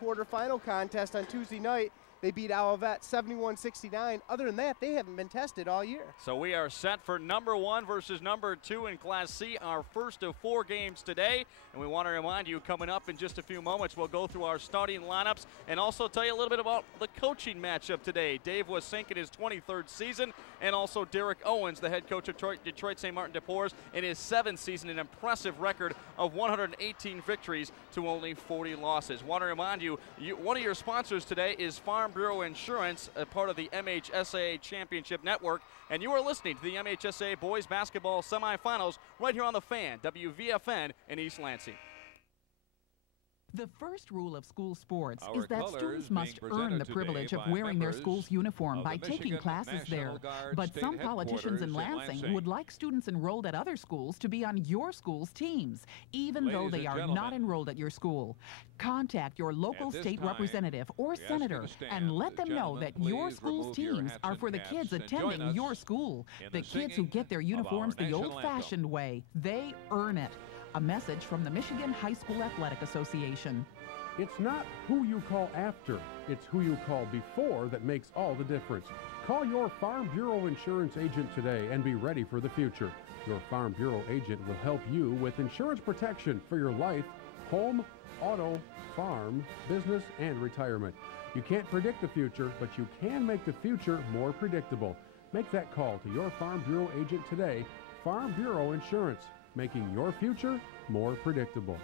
quarterfinal contest on Tuesday night. They beat Olivet 71-69. Other than that, they haven't been tested all year. So we are set for number 1 versus number 2 in Class C, our first of 4 games today. And we want to remind you, coming up in just a few moments, we'll go through our starting lineups and also tell you a little bit about the coaching matchup today. Dave Wasink in his 23rd season, and also Derek Owens, the head coach of Detroit St. Martin de Porres, in his 7th season, an impressive record of 118 victories to only 40 losses. Want to remind you, one of your sponsors today is Farm Bureau Insurance, a part of the MHSAA Championship Network, and you are listening to the MHSAA Boys Basketball Semifinals right here on The Fan, WVFN in East Lansing. The first rule of school sports is that students must earn the privilege of wearing their school's uniform by taking classes there. But some politicians in Lansing would like students enrolled at other schools to be on your school's teams, even though they are not enrolled at your school. Contact your local state representative or senator and let them know that your school's teams are for the kids attending your school. The kids who get their uniforms the old-fashioned way. They earn it. A message from the Michigan High School Athletic Association. It's not who you call after, it's who you call before that makes all the difference. Call your Farm Bureau Insurance agent today and be ready for the future. Your Farm Bureau agent will help you with insurance protection for your life, home, auto, farm, business, and retirement. You can't predict the future, but you can make the future more predictable. Make that call to your Farm Bureau agent today. Farm Bureau Insurance, making your future more predictable.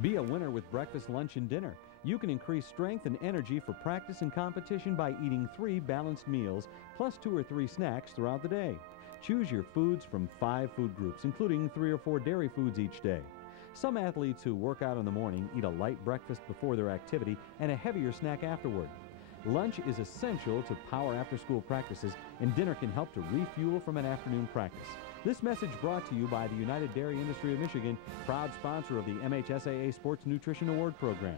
Be a winner with breakfast, lunch, and dinner. You can increase strength and energy for practice and competition by eating 3 balanced meals plus 2 or 3 snacks throughout the day. Choose your foods from 5 food groups, including 3 or 4 dairy foods each day. Some athletes who work out in the morning eat a light breakfast before their activity and a heavier snack afterward. Lunch is essential to power after-school practices, and dinner can help to refuel from an afternoon practice. This message brought to you by the United Dairy Industry of Michigan, proud sponsor of the MHSAA Sports Nutrition Award Program.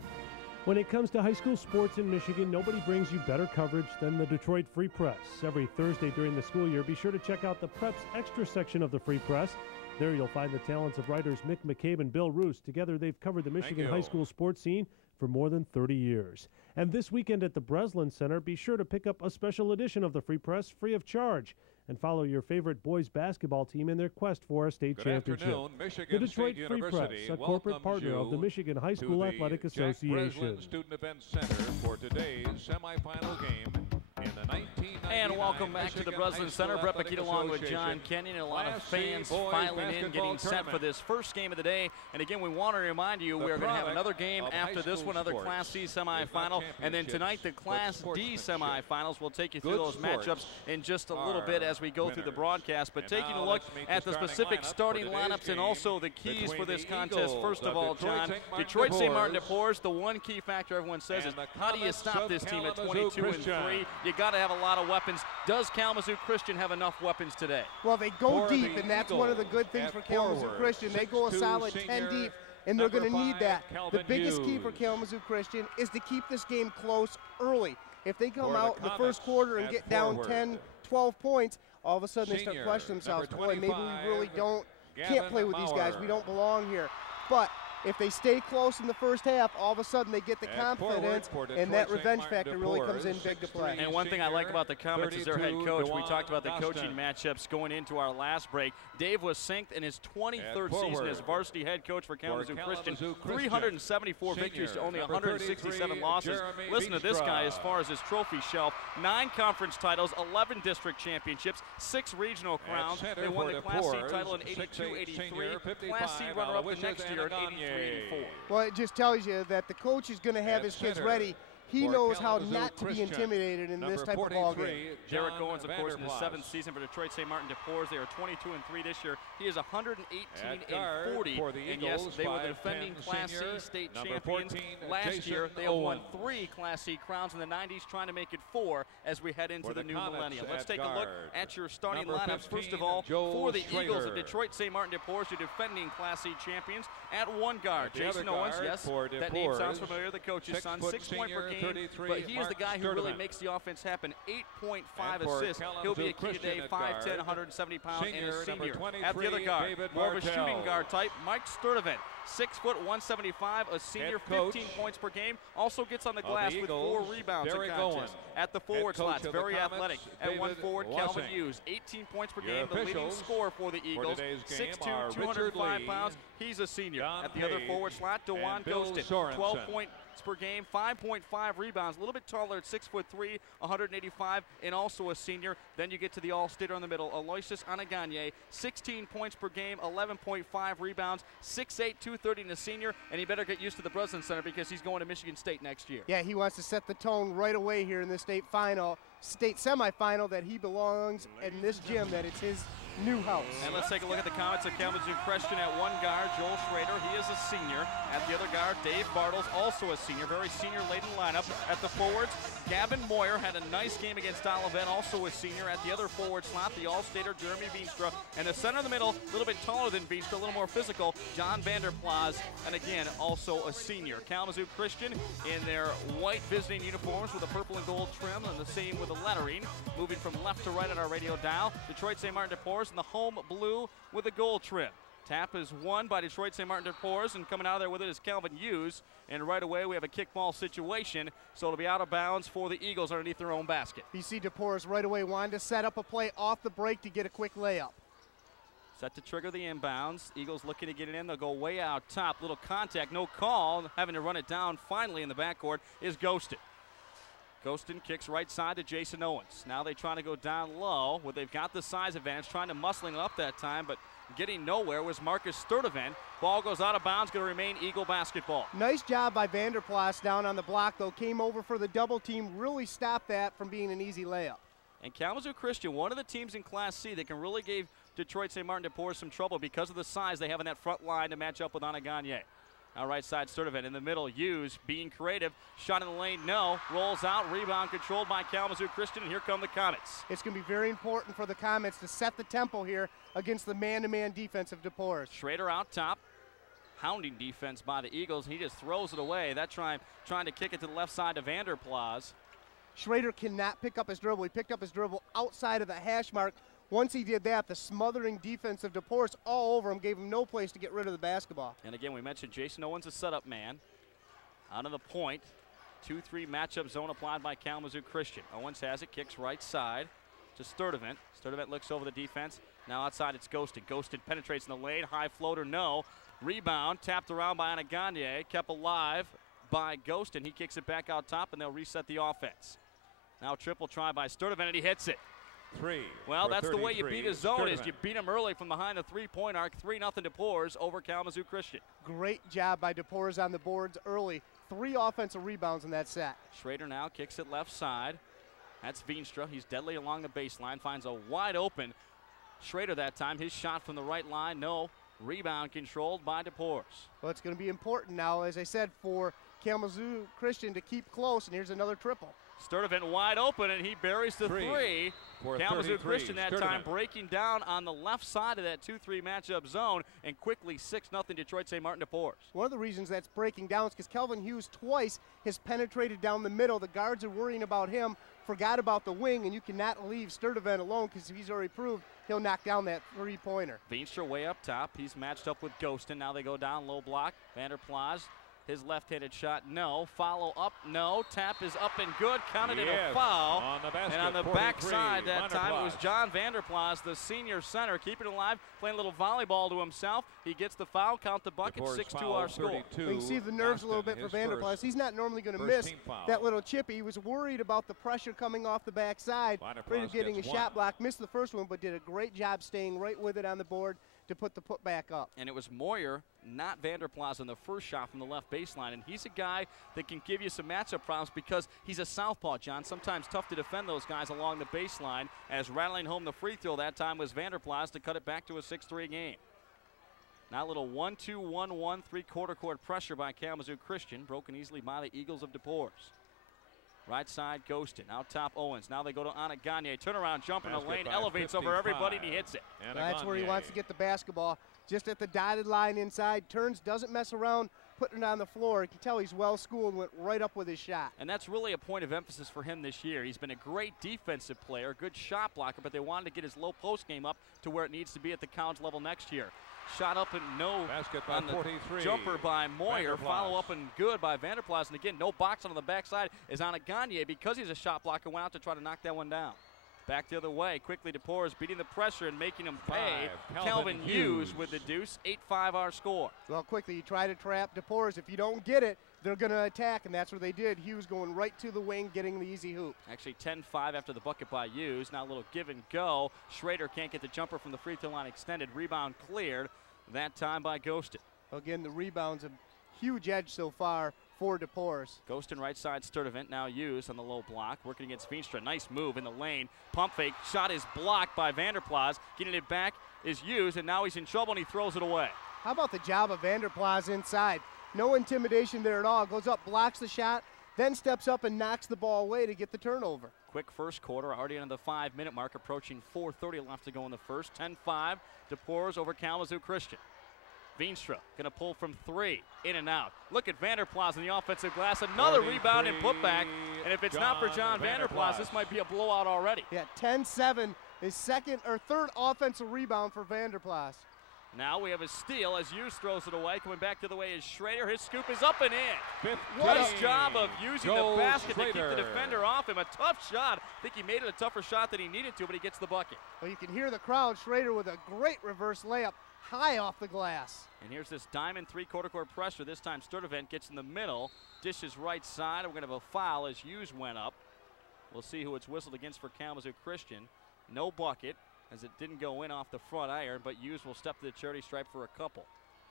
When it comes to high school sports in Michigan, nobody brings you better coverage than the Detroit Free Press. Every Thursday during the school year, be sure to check out the Preps Extra section of the Free Press. There you'll find the talents of writers Mick McCabe and Bill Roos. Together they've covered the Michigan high school sports scene for more than 30 years. And this weekend at the Breslin Center, be sure to pick up a special edition of the Free Press free of charge and follow your favorite boys basketball team in their quest for a state championship. The Detroit Free Press, a corporate partner of the Michigan High School Athletic Association. Breslin Student Event Center for today's semifinal game in the 1998 And welcome back to the Breslin Center. Brett McKeet along with John Kenyon, and a lot of fans filing in, getting set for this first game of the day. And again, we want to remind you we're going to have another game after this one, another Class C semifinal. And then tonight, the Class D semifinals. We'll take you through those matchups in just a little bit as we go through the broadcast. But taking a look at the specific starting lineups and also the keys for this contest. First of all, John, Detroit St. Martin de Porres, the one key factor everyone says is how do you stop this team at 22-3? You got to have a lot of weapons. Does Kalamazoo Christian have enough weapons today? Well, they go deep, and that's one of the good things for Kalamazoo Christian. They go a solid 10 deep, and they're going to need that. The biggest key for Kalamazoo Christian is to keep this game close early. If they come out in the first quarter and get down 10, 12 points, all of a sudden they start questioning themselves. Boy, maybe we really can't play with these guys. We don't belong here. But if they stay close in the first half, all of a sudden they get the confidence, and that revenge factor really comes in big to play. And one thing I like about the Comets is their head coach. We talked about the coaching matchups going into our last break. Dave Wasink in his 23rd season as varsity head coach for Kalamazoo Christian. 374 victories to only 167 losses. Listen to this guy as far as his trophy shelf. 9 conference titles, 11 district championships, 6 regional crowns. They won the Class C title in 82-83. Class C runner-up the next year in 83-84. Well, it just tells you that the coach is going to have his kids ready. He knows how not to be intimidated in this type of ball game. Derek Owens, of course, in his 7th season for Detroit St. Martin de Porres. They are 22-3 this year. He is 118-40. And yes, they were the defending Class C state champions. Last year, they have won 3 Class C crowns in the 90s, trying to make it 4 as we head into the new millennium. Let's take a look at your starting lineups. First of all, for the Eagles of Detroit St. Martin de Porres, your defending Class C champions. At one guard, Jason Owens, yes, that name sounds familiar, the coach's son. 6 point per game. game, but he is the guy who really makes the offense happen. 8.5 assists. He'll be a key today, 5'10", 170 pounds, and a senior. At the other guard, more of a shooting guard type, Mike Sturdivant. 6 foot, 175, a senior, 15 points per game. Also gets on the glass with 4 rebounds in contest. At the forward slots, very athletic. At one forward, Calvin Hughes, 18 points per game, the leading scorer for the Eagles. 6'2", 205 pounds. He's a senior. At the other forward slot, DeJuan Ghostin, 12 points per game, 5.5 rebounds, a little bit taller at 6'3", 185, and also a senior. Then you get to the all-stater in the middle, Aloysius Anaganye, 16 points per game, 11.5 rebounds, 6'8", 230, and a senior, and he better get used to the Breslin Center because he's going to Michigan State next year. Yeah, he wants to set the tone right away here in the state semifinal, that he belongs in this gym, that it's his new house. And let's take a look at the comments of Kalamazoo Christian. At one guard, Joel Schrader, he is a senior. At the other guard, Dave Bartles, also a senior, very senior-laden lineup. At the forwards, Gavin Moyer had a nice game against Olivet, also a senior. At the other forward slot, the all-stater, Jeremy Veenstra. And the center in the middle, a little bit taller than Veenstra, a little more physical, John Vanderplas, and again, also a senior. Kalamazoo Christian in their white visiting uniforms with a purple and gold trim, and the same with the lettering. Moving from left to right on our radio dial, Detroit St. Martin de Porres in the home blue with a gold trim. Tap is won by Detroit St. Martin de Porres, and coming out of there with it is Calvin Hughes. And right away we have a kickball situation, so it'll be out of bounds for the Eagles underneath their own basket. BC de Porres right away wanted to set up a play off the break to get a quick layup. Set to trigger the inbounds. Eagles looking to get it in. They'll go way out top. Little contact, no call. Having to run it down finally in the backcourt is Ghostin. Ghostin kicks right side to Jason Owens. Now they're trying to go down low, where they've got the size advantage, trying to muscling it up that time, but getting nowhere was Marcus Sturdivant. Ball goes out of bounds, going to remain Eagle basketball. Nice job by Vanderplas down on the block, though. Came over for the double team, really stopped that from being an easy layup. And Kalamazoo Christian, one of the teams in Class C that can really give Detroit St. Martin de Porres some trouble because of the size they have in that front line to match up with Anaganye. Now right side, Sturdivant in the middle. Hughes being creative. Shot in the lane, no. Rolls out, rebound controlled by Kalamazoo Christian, and here come the Comets. It's going to be very important for the Comets to set the tempo here against the man-to-man defense of de Porres. Schrader out top. Hounding defense by the Eagles. He just throws it away. That trying to kick it to the left side to Vanderplas. Schrader cannot pick up his dribble. He picked up his dribble outside of the hash mark. Once he did that, the smothering defense of de Porres all over him, gave him no place to get rid of the basketball. And again, we mentioned Jason Owens, a setup man. Out of the point, 2-3 matchup zone applied by Kalamazoo Christian. Owens has it, kicks right side to Sturdivant. Sturdivant looks over the defense. Now outside it's Ghostin. Ghostin penetrates in the lane, high floater, no. Rebound, tapped around by Anaganye, kept alive by Ghostin. He kicks it back out top, and they'll reset the offense. Now triple try by Sturdivant, and he hits it. Well, that's the way you beat a zone, is you beat him early from behind the three-point arc. 3-0 de Porres over Kalamazoo Christian. Great job by de Porres on the boards early. 3 offensive rebounds in that set. Schrader now kicks it left side. That's Veenstra. He's deadly along the baseline. Finds a wide open Schrader that time. His shot from the right line, no. Rebound controlled by de Porres. Well, it's going to be important now, as I said, for Kalamazoo Christian to keep close, and here's another triple. Sturdivant wide open, and he buries the three. Kalamazoo Christian that time breaking down on the left side of that 2-3 matchup zone, and quickly 6-0 Detroit St. Martin de Porres. One of the reasons that's breaking down is because Kelvin Hughes twice has penetrated down the middle. The guards are worrying about him, forgot about the wing, and you cannot leave Sturdivant alone because he's already proved he'll knock down that three-pointer. Veenstra way up top. He's matched up with Ghostin. Now they go down low block. Vanderplas. His left-handed shot, no. Follow up, no. Tap is up and good. Counted in a foul. On the basket, and on the backside that time, it was John Vanderplas, the senior center, keeping it alive, playing a little volleyball to himself. He gets the foul, count the bucket, 6-2 our score. You can see the nerves a little bit for Vanderplas. He's not normally going to miss that little chip. He was worried about the pressure coming off the backside. Afraid of getting a shot block. Missed the first one, but did a great job staying right with it on the board to put the putback up. And it was Moyer, not Vanderplas, on the first shot from the left baseline. And he's a guy that can give you some matchup problems because he's a southpaw, John. Sometimes tough to defend those guys along the baseline. As rattling home the free throw that time was Vanderplas to cut it back to a 6-3 game. Now a little 1-2-1-1 three-quarter court pressure by Kalamazoo Christian, broken easily by the Eagles of de Porres. Right side, Ghostin. Out top, Owens. Now they go to Anaganye. Turnaround jump in the lane, elevates over everybody, and he hits it. That's where he wants to get the basketball. Just at the dotted line inside. Turns, doesn't mess around, putting it on the floor. You can tell he's well-schooled and went right up with his shot. And that's really a point of emphasis for him this year. He's been a great defensive player, good shot blocker, but they wanted to get his low post game up to where it needs to be at the college level next year. Shot up and no on the 43. Jumper by Moyer. Follow up and good by Vanderplas. And again, no box on the backside is on Gagne because he's a shot blocker. Went out to try to knock that one down. Back the other way. Quickly DePores beating the pressure and making him pay. Calvin Hughes with the deuce. 8-5 our score. Well, quickly you try to trap DePores. If you don't get it, they're going to attack, and that's what they did. Hughes going right to the wing, getting the easy hoop. Actually 10-5 after the bucket by Hughes. Now a little give and go. Schrader can't get the jumper from the free throw line extended. Rebound cleared. That time by Ghostin. Again, the rebound's a huge edge so far for DePores. Ghostin right side, Sturdivant now used on the low block, working against Veenstra. Nice move in the lane. Pump fake, shot is blocked by Vanderplas. Getting it back is used, and now he's in trouble, and he throws it away. How about the job of Vanderplas inside? No intimidation there at all. Goes up, blocks the shot, then steps up and knocks the ball away to get the turnover. Quick first quarter, already on the 5-minute mark, approaching 4:30 left to go in the first. 10-5, DePores over Kalamazoo Christian. Veenstra gonna pull from 3, in and out. Look at Vanderplas in the offensive glass. Another rebound and putback. And if it's not for John Vanderplas, this might be a blowout already. Yeah, 10-7, his second or third offensive rebound for Vanderplas. Now we have a steal as Hughes throws it away. Coming back to the way is Schrader. His scoop is up and in. Nice job of using the basket to keep the defender off him. A tough shot. I think he made it a tougher shot than he needed to, but he gets the bucket. Well, you can hear the crowd. Schrader with a great reverse layup high off the glass. And here's this diamond three-quarter court pressure. This time Sturdivant gets in the middle. Dishes right side. We're going to have a foul as Hughes went up. We'll see who it's whistled against for Kalamazoo Christian. No bucket, as it didn't go in off the front iron, but Hughes will step to the charity stripe for a couple.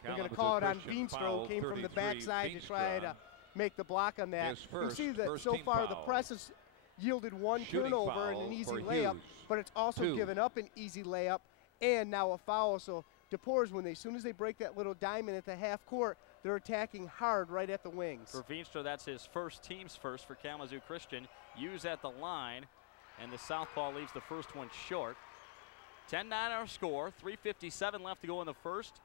They're going to call it on Veenstra, came from the backside to try to make the block on that. You can see that so far the press has yielded one turnover and an easy layup, but it's also given up an easy layup and now a foul. So DePores, as soon as they break that little diamond at the half court, they're attacking hard right at the wings. For Veenstra, that's his team's first for Kalamazoo Christian. Hughes at the line, and the southpaw leaves the first one short. 10-9 our score, 3:57 left to go in the first.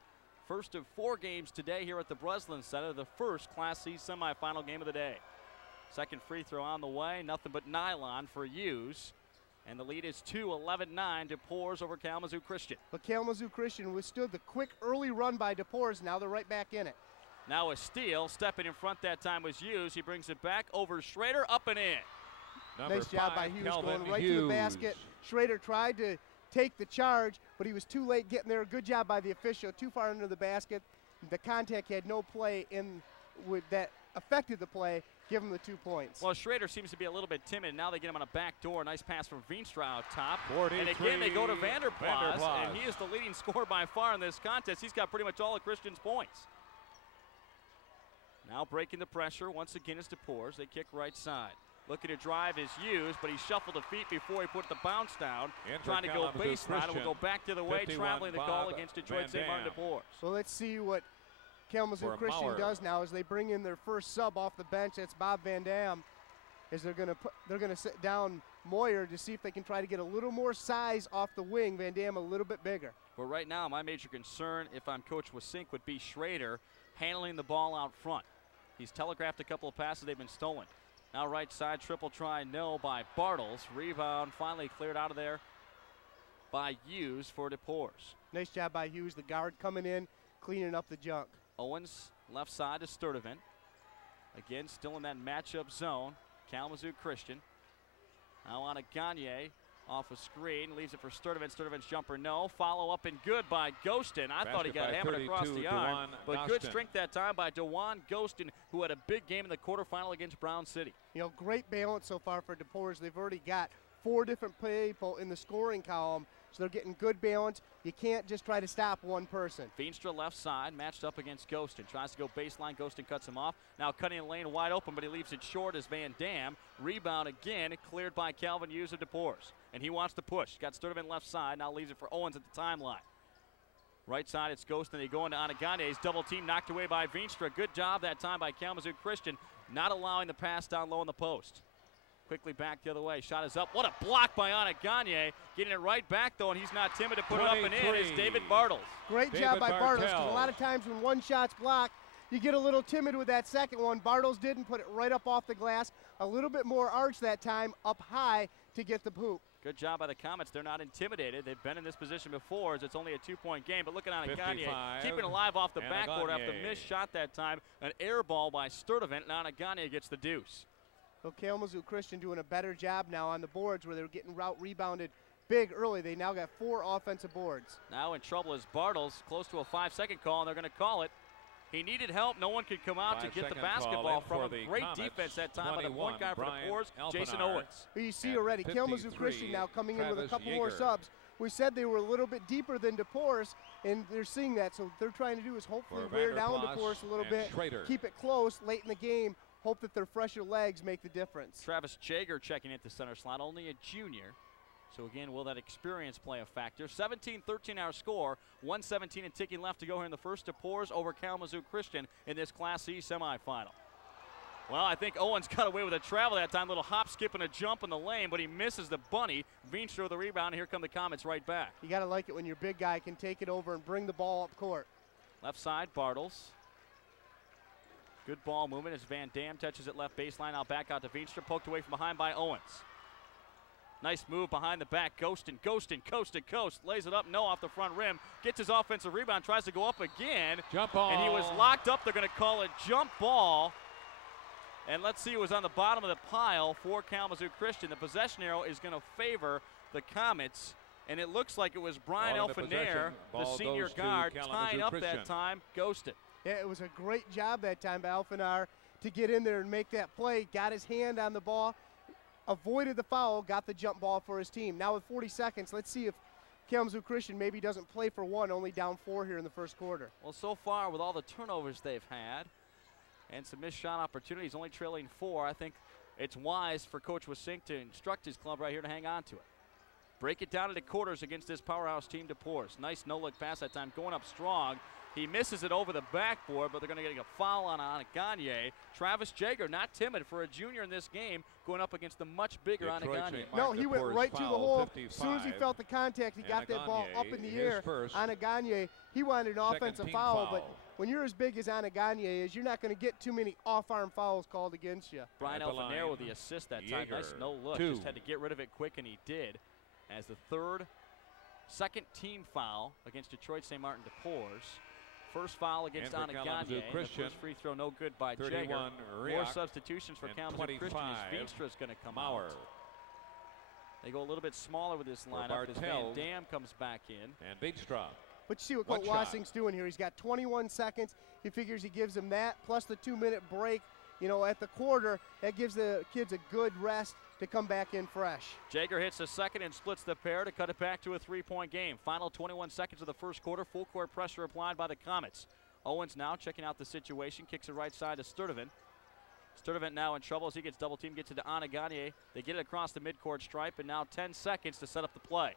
First of 4 games today here at the Breslin Center, the first Class C semifinal game of the day. Second free throw on the way, nothing but nylon for Hughes. And the lead is 11-9, DePores over Kalamazoo Christian. But Kalamazoo Christian withstood the quick early run by DePores. Now they're right back in it. Now a steal, stepping in front that time was Hughes. He brings it back over Schrader, up and in. Nice job by Hughes, going right to the basket. Schrader tried to take the charge, but he was too late getting there. Good job by the official, too far under the basket. The contact had no play in with that affected the play. Give him the 2 points. Well, Schrader seems to be a little bit timid. Now they get him on a back door. Nice pass from Veenstra out top. And again, they go to Vanderplas, and he is the leading scorer by far in this contest. He's got pretty much all of Christian's points. Now breaking the pressure once again is DePores. They kick right side. Looking to drive is Hughes, but he shuffled the feet before he put the bounce down. Trying to go baseline, and will go back to the way, traveling the call against Detroit St. Martin DePores. So let's see what Kalamazoo Christian does now as they bring in their first sub off the bench. That's Bob Van Dam. As they're gonna sit down Moyer to see if they can try to get a little more size off the wing. Van Dam a little bit bigger. But right now, my major concern, if I'm Coach Wasink, would be Schrader handling the ball out front. He's telegraphed a couple of passes, they've been stolen. Now right side, triple try, no by Bartles. Rebound finally cleared out of there by Hughes for DePores. Nice job by Hughes, the guard coming in, cleaning up the junk. Owens left side to Sturdivant. Again, still in that matchup zone. Kalamazoo Christian. Now on a Gagne off a screen, leaves it for Sturdivant. Sturdivant's jumper, no. Follow up and good by Ghostin. I thought he got hammered across the arm, but good strength that time by DeJuan Ghostin, who had a big game in the quarterfinal against Brown City. You know, great balance so far for DePores. They've already got 4 different people in the scoring column, so they're getting good balance. You can't just try to stop one person. Veenstra left side, matched up against Ghostin. Tries to go baseline, Ghostin cuts him off. Now cutting the lane wide open, but he leaves it short as Van Dam. Rebound again, cleared by Calvin Hughes of DePores. And he wants to push. Got Sturdivant left side, now leaves it for Owens at the timeline. Right side, it's Ghostin. They go into Anagane. Double team knocked away by Veenstra. Good job that time by Kalamazoo Christian, not allowing the pass down low in the post. Quickly back the other way. Shot is up. What a block by Anagane. Getting it right back, though, and he's not timid to put it up and in. It's David Bartles. Great job by Bartles, because a lot of times when one shot's blocked, you get a little timid with that second one. Bartles didn't put it right up off the glass. A little bit more arch that time, up high to get the hoop. Good job by the Comets. They're not intimidated. They've been in this position before, as it's only a 2-point game. But look at Anaganye keeping alive off the backboard after the missed shot that time. An air ball by Sturdivant, and Anaganye gets the deuce. Well, Kalamazoo Christian doing a better job now on the boards where they're getting route rebounded big early. They now got 4 offensive boards. Now in trouble is Bartles, close to a 5-second call, and they're going to call it. He needed help. No one could come out to get the basketball from him. Great defense that time by the point guard for the Pours, Jason Owens. You see already Kalamazoo Christian now coming in with a couple more subs. We said they were a little bit deeper than DePorres, and they're seeing that. So what they're trying to do is hopefully wear down DePorres a little bit, keep it close late in the game, hope that their fresher legs make the difference. Travis Jager checking into center slot, only a junior. So again, will that experience play a factor? 17-13 our score, 1:17 and ticking left to go here in the first. DePorres over Kalamazoo Christian in this Class C semifinal. Well, I think Owens got away with a travel that time. Little hop, skip, and a jump in the lane, but he misses the bunny. Veenstra with the rebound, and here come the Comets right back. You got to like it when your big guy can take it over and bring the ball up court. Left side, Bartles. Good ball movement as Van Dam touches it left baseline. Now back out to Veenstra, poked away from behind by Owens. Nice move behind the back. Ghostin, coast to coast. Lays it up, no, off the front rim. Gets his offensive rebound, tries to go up again. Jump ball. And he was locked up. They're going to call it jump ball. And let's see, it was on the bottom of the pile for Kalamazoo Christian. The possession arrow is going to favor the Comets. And it looks like it was Brian Elfinair, the senior guard, tying up that time, ghosted. Yeah, it was a great job that time by Elfinair to get in there and make that play. Got his hand on the ball, avoided the foul, got the jump ball for his team. Now with 40 seconds, let's see if Kalamazoo Christian maybe doesn't play for one, only down 4 here in the first quarter. Well, so far with all the turnovers they've had and some missed shot opportunities, only trailing 4, I think it's wise for Coach Wisink to instruct his club right here to hang on to it. Break it down into quarters against this powerhouse team, DePorres. Nice no-look pass that time, going up strong. He misses it over the backboard, but they're going to get a foul on Anaganye. Travis Jager, not timid for a junior in this game, going up against the much bigger Anaganye. No, he went right to the hole. As soon as he felt the contact, he got that ball up in the air. Anaganye, he wanted an offensive foul, but when you're as big as Anaganye is, you're not going to get too many off-arm fouls called against you. Brian Elfinair with the assist that time. Nice no-look. Just had to get rid of it quick, and he did. As the second team foul against Detroit St. Martin DePorres. First foul against Anaganye. The first free throw no good by Jager. More substitutions for Kalamazoo Christian as Veenstra's going to come out. They go a little bit smaller with this lineup as Van Dam comes back in. And Veenstra. But you see what Coach Wassing's doing here. He's got 21 seconds. He figures he gives them that plus the 2-minute break. You know, at the quarter, that gives the kids a good rest to come back in fresh. Jager hits a second and splits the pair to cut it back to a 3-point game. Final 21 seconds of the first quarter. Full court pressure applied by the Comets. Owens now checking out the situation. Kicks it right side to Sturdivant. Sturdivant now in trouble as he gets double teamed. Gets it to Anaganye. They get it across the midcourt stripe, and now 10 seconds to set up the play.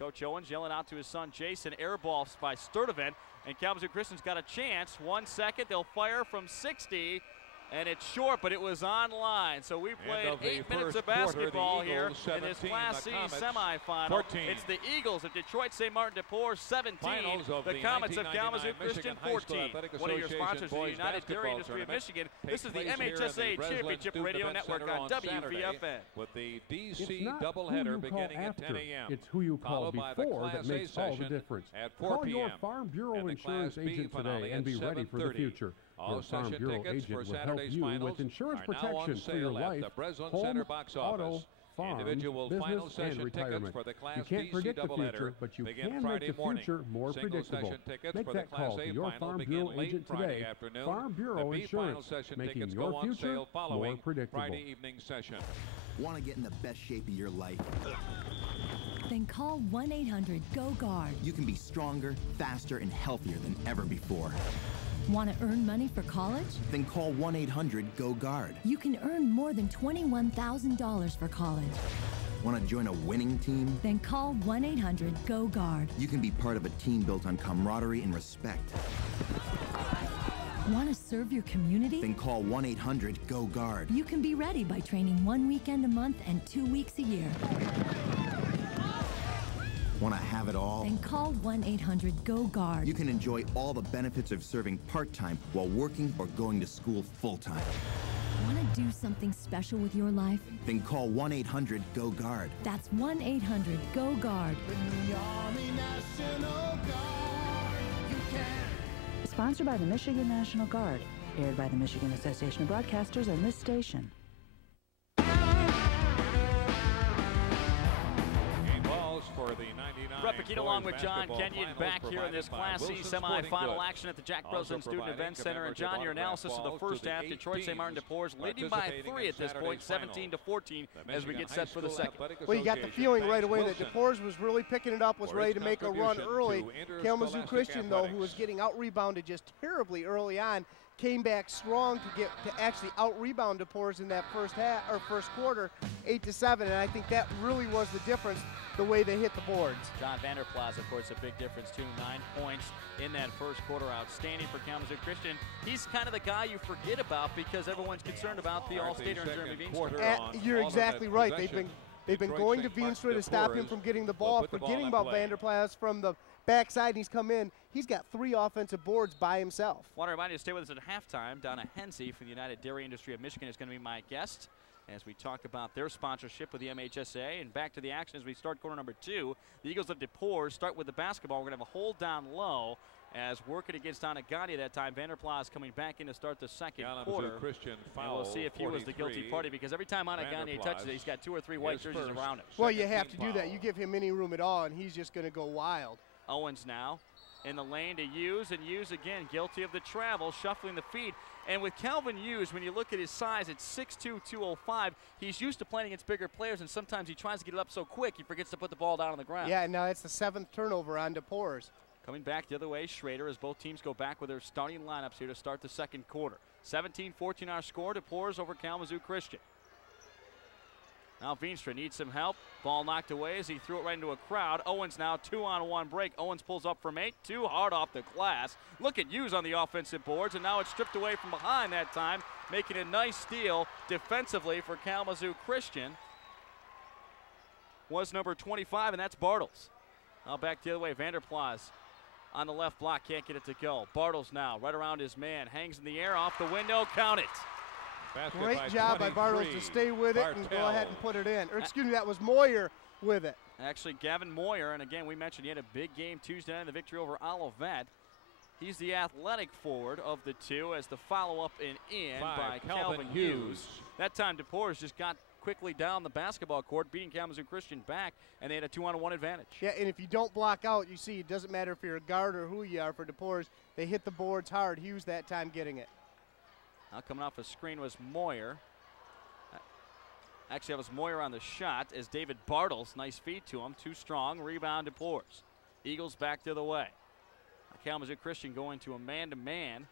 Coach Owens yelling out to his son Jason. Air ball by Sturdivant. And Kalamazoo Christian's got a chance. 1 second. They'll fire from 60. And it's short, but it was online. So we played 8 minutes of basketball here in this Class C semifinal. It's the Eagles of Detroit St. Martin DePorres 17, the Comets of Kalamazoo Christian 14. One of your sponsors is the United Dairy Industry of Michigan. This is the MHSA Championship Radio Network on WVFN. With the DC doubleheader beginning at 10 a.m. It's who you call before that makes all the difference. Call your Farm Bureau Insurance agent today and be ready for the future. Your Farm Bureau agent will help you with insurance protection for your life, home, auto, farm, business, and retirement. You can't predict the future, but you can make the future more predictable. Make that call to your Farm Bureau agent today. Farm Bureau Insurance, making your future more predictable. Want to get in the best shape of your life? Then call 1-800-GO-GUARD. You can be stronger, faster, and healthier than ever before. Want to earn money for college? Then call 1-800-GO-GUARD. You can earn more than $21,000 for college. Want to join a winning team? Then call 1-800-GO-GUARD. You can be part of a team built on camaraderie and respect. Want to serve your community? Then call 1-800-GO-GUARD. You can be ready by training 1 weekend a month and 2 weeks a year. Want to have it all? Then call 1-800-GO-GUARD. You can enjoy all the benefits of serving part-time while working or going to school full-time. Want to do something special with your life? Then call 1-800-GO-GUARD. That's 1-800-GO-GUARD. Sponsored by the Michigan National Guard. Aired by the Michigan Association of Broadcasters and this station. For the 99 Brett Paquette along with John Kenyon back here in this Class C semifinal action at the Jack Breslin Student Event Center. And John, your analysis of the first half, Detroit St. Martin DePores leading by 3 at this point, 17-14 as we get set for the second. Well, you got the feeling right away that DePores was really picking it up, was ready to make a run early. Kalamazoo Christian, though, who was getting out-rebounded just terribly early on, came back strong to actually out-rebound DePores in that first quarter, 8-7, and I think that really was the difference, the way they hit the boards. John Vanderplas, of course, a big difference too. 9 points in that first quarter, outstanding for Kalamazoo Christian. He's kind of the guy you forget about because everyone's concerned about the All-Stater in Jeremy Veenstra. You're exactly right. They've been going to Veenstra to stop him from getting the ball, forgetting about Vanderplas from the backside, and he's come in. He's got 3 offensive boards by himself. Want to remind you to stay with us at halftime. Donna Hensey from the United Dairy Industry of Michigan is going to be my guest as we talk about their sponsorship with the MHSA. And back to the action as we start quarter number 2. The Eagles of DePores start with the basketball. We're going to have a hold down low as working against Anagani that time. Vanderplas coming back in to start the second quarter. Christian and we'll see if he was the guilty party because every time Anagani touches it, he's got 2 or 3 white jerseys around him. Well, you have to do that. You give him any room at all, and he's just going to go wild. Owens now in the lane to Hughes, and Hughes again guilty of the travel, shuffling the feet. And with Calvin Hughes, when you look at his size at 6'2", 205, he's used to playing against bigger players, and sometimes he tries to get it up so quick he forgets to put the ball down on the ground. Yeah, now it's the 7th turnover on DePores. Coming back the other way, Schrader, as both teams go back with their starting lineups here to start the second quarter. 17-14 our score, DePores over Kalamazoo Christian. Now Veenstra needs some help. Ball knocked away as he threw it right into a crowd. Owens now 2-on-1 break. Owens pulls up from 8, too hard off the glass. Look at Hughes on the offensive boards, and now it's stripped away from behind that time, making a nice steal defensively for Kalamazoo Christian. Was number 25, and that's Bartles. Now back the other way, Vanderplas on the left block, can't get it to go. Bartles now right around his man, hangs in the air, off the window, count it. Great job by Bartles to stay with it and go ahead and put it in. Or excuse me, that was Moyer with it. Actually, Gavin Moyer, and again, we mentioned he had a big game Tuesday night in the victory over Olivet. He's the athletic forward of the two as the follow-up by Calvin Hughes. That time, DePores just got quickly down the basketball court, beating Kalamazoo Christian back, and they had a 2-on-1 advantage. Yeah, and if you don't block out, you see it doesn't matter if you're a guard or who you are for DePores. They hit the boards hard. Hughes that time getting it. Now coming off a screen was Moyer. Actually, that was Moyer on the shot as David Bartles, nice feed to him, too strong, rebound DePores. Eagles back the other way. Kalamazoo Christian going to a man-to-man.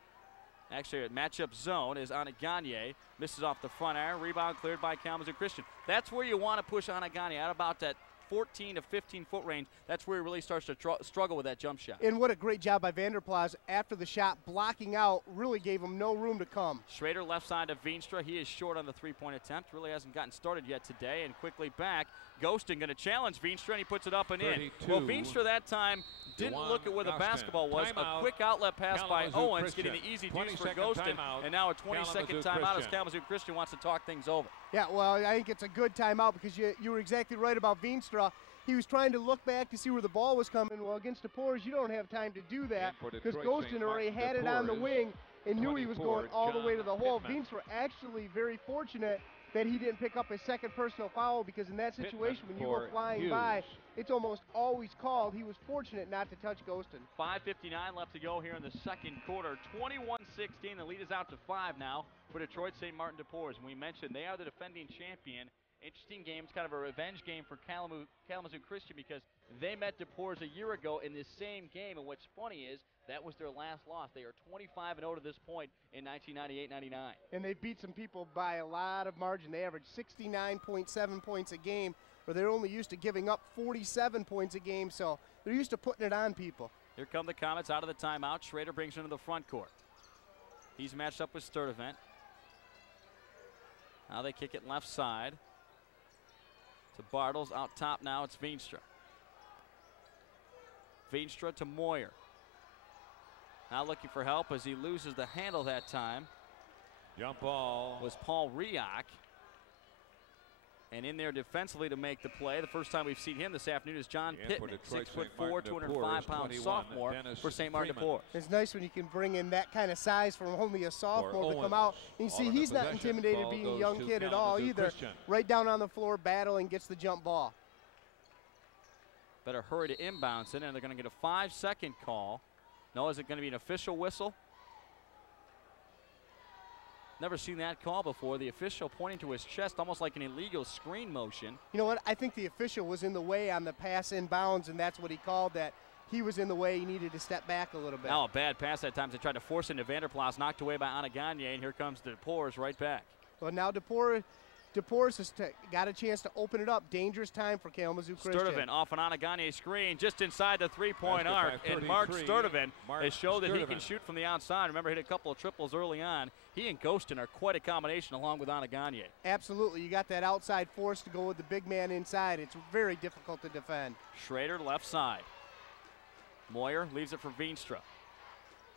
Actually, a matchup zone is Anaganye. Misses off the front iron. Rebound cleared by Kalamazoo Christian. That's where you want to push Anaganye out about that 14 to 15-foot range. That's where he really starts to struggle with that jump shot. And what a great job by Vanderplas after the shot, blocking out, really gave him no room to come. Schrader left side of Veenstra. He is short on the three-point attempt. Really hasn't gotten started yet today. And quickly back, Ghostin going to challenge Veenstra, and he puts it up and in. Well, Veenstra that time didn't look at where the basketball was. A quick outlet pass by Owens, getting the easy juice for Ghostin. And now a 20-second timeout as Kalamazoo Christian wants to talk things over. Yeah, well, I think it's a good timeout because you were exactly right about Veenstra. He was trying to look back to see where the ball was coming. Well, against DePores, you don't have time to do that because Ghostin already had it on the wing and knew he was going all the way to the hole. Veenstra actually very fortunate that he didn't pick up a second personal foul because in that situation, when you go flying by, it's almost always called. He was fortunate not to touch Ghostin. 5:59 left to go here in the second quarter. 21-16. The lead is out to 5 now for Detroit St. Martin DePores. And we mentioned they are the defending champion. Interesting game. It's kind of a revenge game for Kalamazoo Christian because they met DePores a year ago in this same game. And what's funny is that was their last loss. They are 25-0 to this point in 1998-99. And they beat some people by a lot of margin. They averaged 69.7 points a game, where they're only used to giving up 47 points a game. So they're used to putting it on people. Here come the Comets out of the timeout. Schrader brings into the front court. He's matched up with Sturdivant. Now they kick it left side to Bartles. Out top now, it's Veenstra. Veenstra to Moyer. Now looking for help as he loses the handle that time. Jump ball. Was Paul Riak. And in there defensively to make the play. The first time we've seen him this afternoon is John Pittman, 6'4", 205-pound sophomore for St. Martin de Porres. It's nice when you can bring in that kind of size from only a sophomore to come out. You see he's not intimidated being a young kid at all either. Right down on the floor, battling, gets the jump ball. Better hurry to inbounds it, and they're going to get a 5-second call. No, is it going to be an official whistle? Never seen that call before. The official pointing to his chest, almost like an illegal screen motion. You know what? I think the official was in the way on the pass inbounds, and that's what he called that. He was in the way. He needed to step back a little bit. Now a bad pass that time. They tried to force into Vanderplas, knocked away by Anaganye, and here comes de Porres right back. Well, now de Porres has got a chance to open it up. Dangerous time for Kalamazoo Christian. Sturtevant off an Anaganye screen just inside the three-point arc, and Mark Sturtevant has showed that he can shoot from the outside. Remember, hit a couple of triples early on. He and Ghostin are quite a combination along with Anaganye. Absolutely. You got that outside force to go with the big man inside. It's very difficult to defend. Schrader left side. Moyer leaves it for Veenstra.